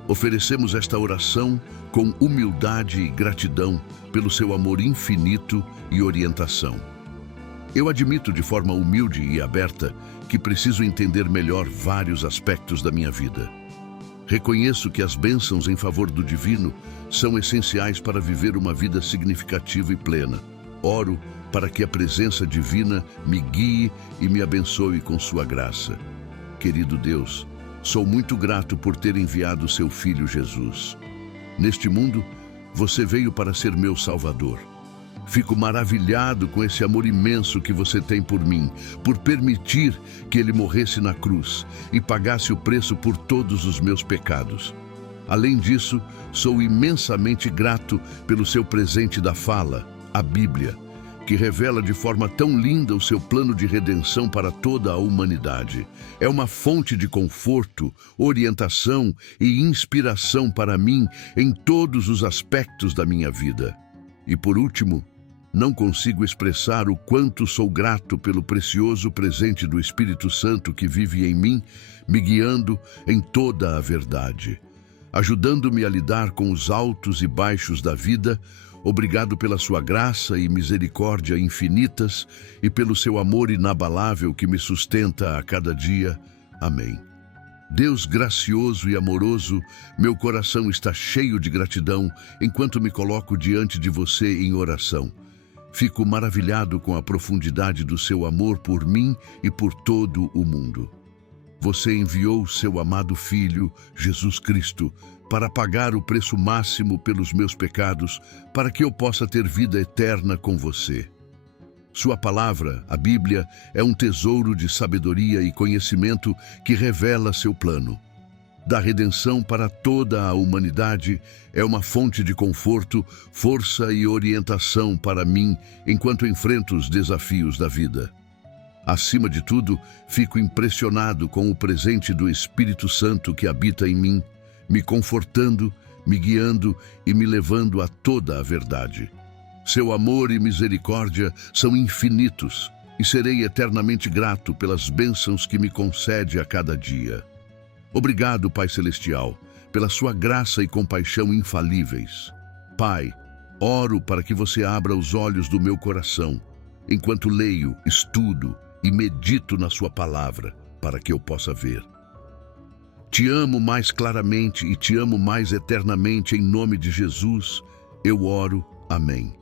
Oferecemos esta oração com humildade e gratidão pelo seu amor infinito e orientação. Eu admito de forma humilde e aberta que preciso entender melhor vários aspectos da minha vida. Reconheço que as bênçãos em favor do divino são essenciais para viver uma vida significativa e plena. Oro para que a presença divina me guie e me abençoe com sua graça. Querido Deus, sou muito grato por ter enviado seu Filho Jesus. Neste mundo, você veio para ser meu Salvador. Fico maravilhado com esse amor imenso que você tem por mim, por permitir que ele morresse na cruz e pagasse o preço por todos os meus pecados. Além disso, sou imensamente grato pelo seu presente da fala, a Bíblia, que revela de forma tão linda o seu plano de redenção para toda a humanidade. É uma fonte de conforto, orientação e inspiração para mim em todos os aspectos da minha vida. E por último, não consigo expressar o quanto sou grato pelo precioso presente do Espírito Santo que vive em mim, me guiando em toda a verdade, ajudando-me a lidar com os altos e baixos da vida. Obrigado pela sua graça e misericórdia infinitas e pelo seu amor inabalável que me sustenta a cada dia. Amém. Deus gracioso e amoroso, meu coração está cheio de gratidão enquanto me coloco diante de você em oração. Fico maravilhado com a profundidade do seu amor por mim e por todo o mundo. Você enviou seu amado Filho, Jesus Cristo, para pagar o preço máximo pelos meus pecados, para que eu possa ter vida eterna com você. Sua palavra, a Bíblia, é um tesouro de sabedoria e conhecimento que revela seu plano. Da redenção para toda a humanidade, é uma fonte de conforto, força e orientação para mim enquanto enfrento os desafios da vida. Acima de tudo, fico impressionado com o presente do Espírito Santo que habita em mim, me confortando, me guiando e me levando a toda a verdade. Seu amor e misericórdia são infinitos e serei eternamente grato pelas bênçãos que me concede a cada dia. Obrigado, Pai Celestial, pela sua graça e compaixão infalíveis. Pai, oro para que você abra os olhos do meu coração, enquanto leio, estudo e medito na sua palavra, para que eu possa ver. Te amo mais claramente e te amo mais eternamente em nome de Jesus. Eu oro. Amém.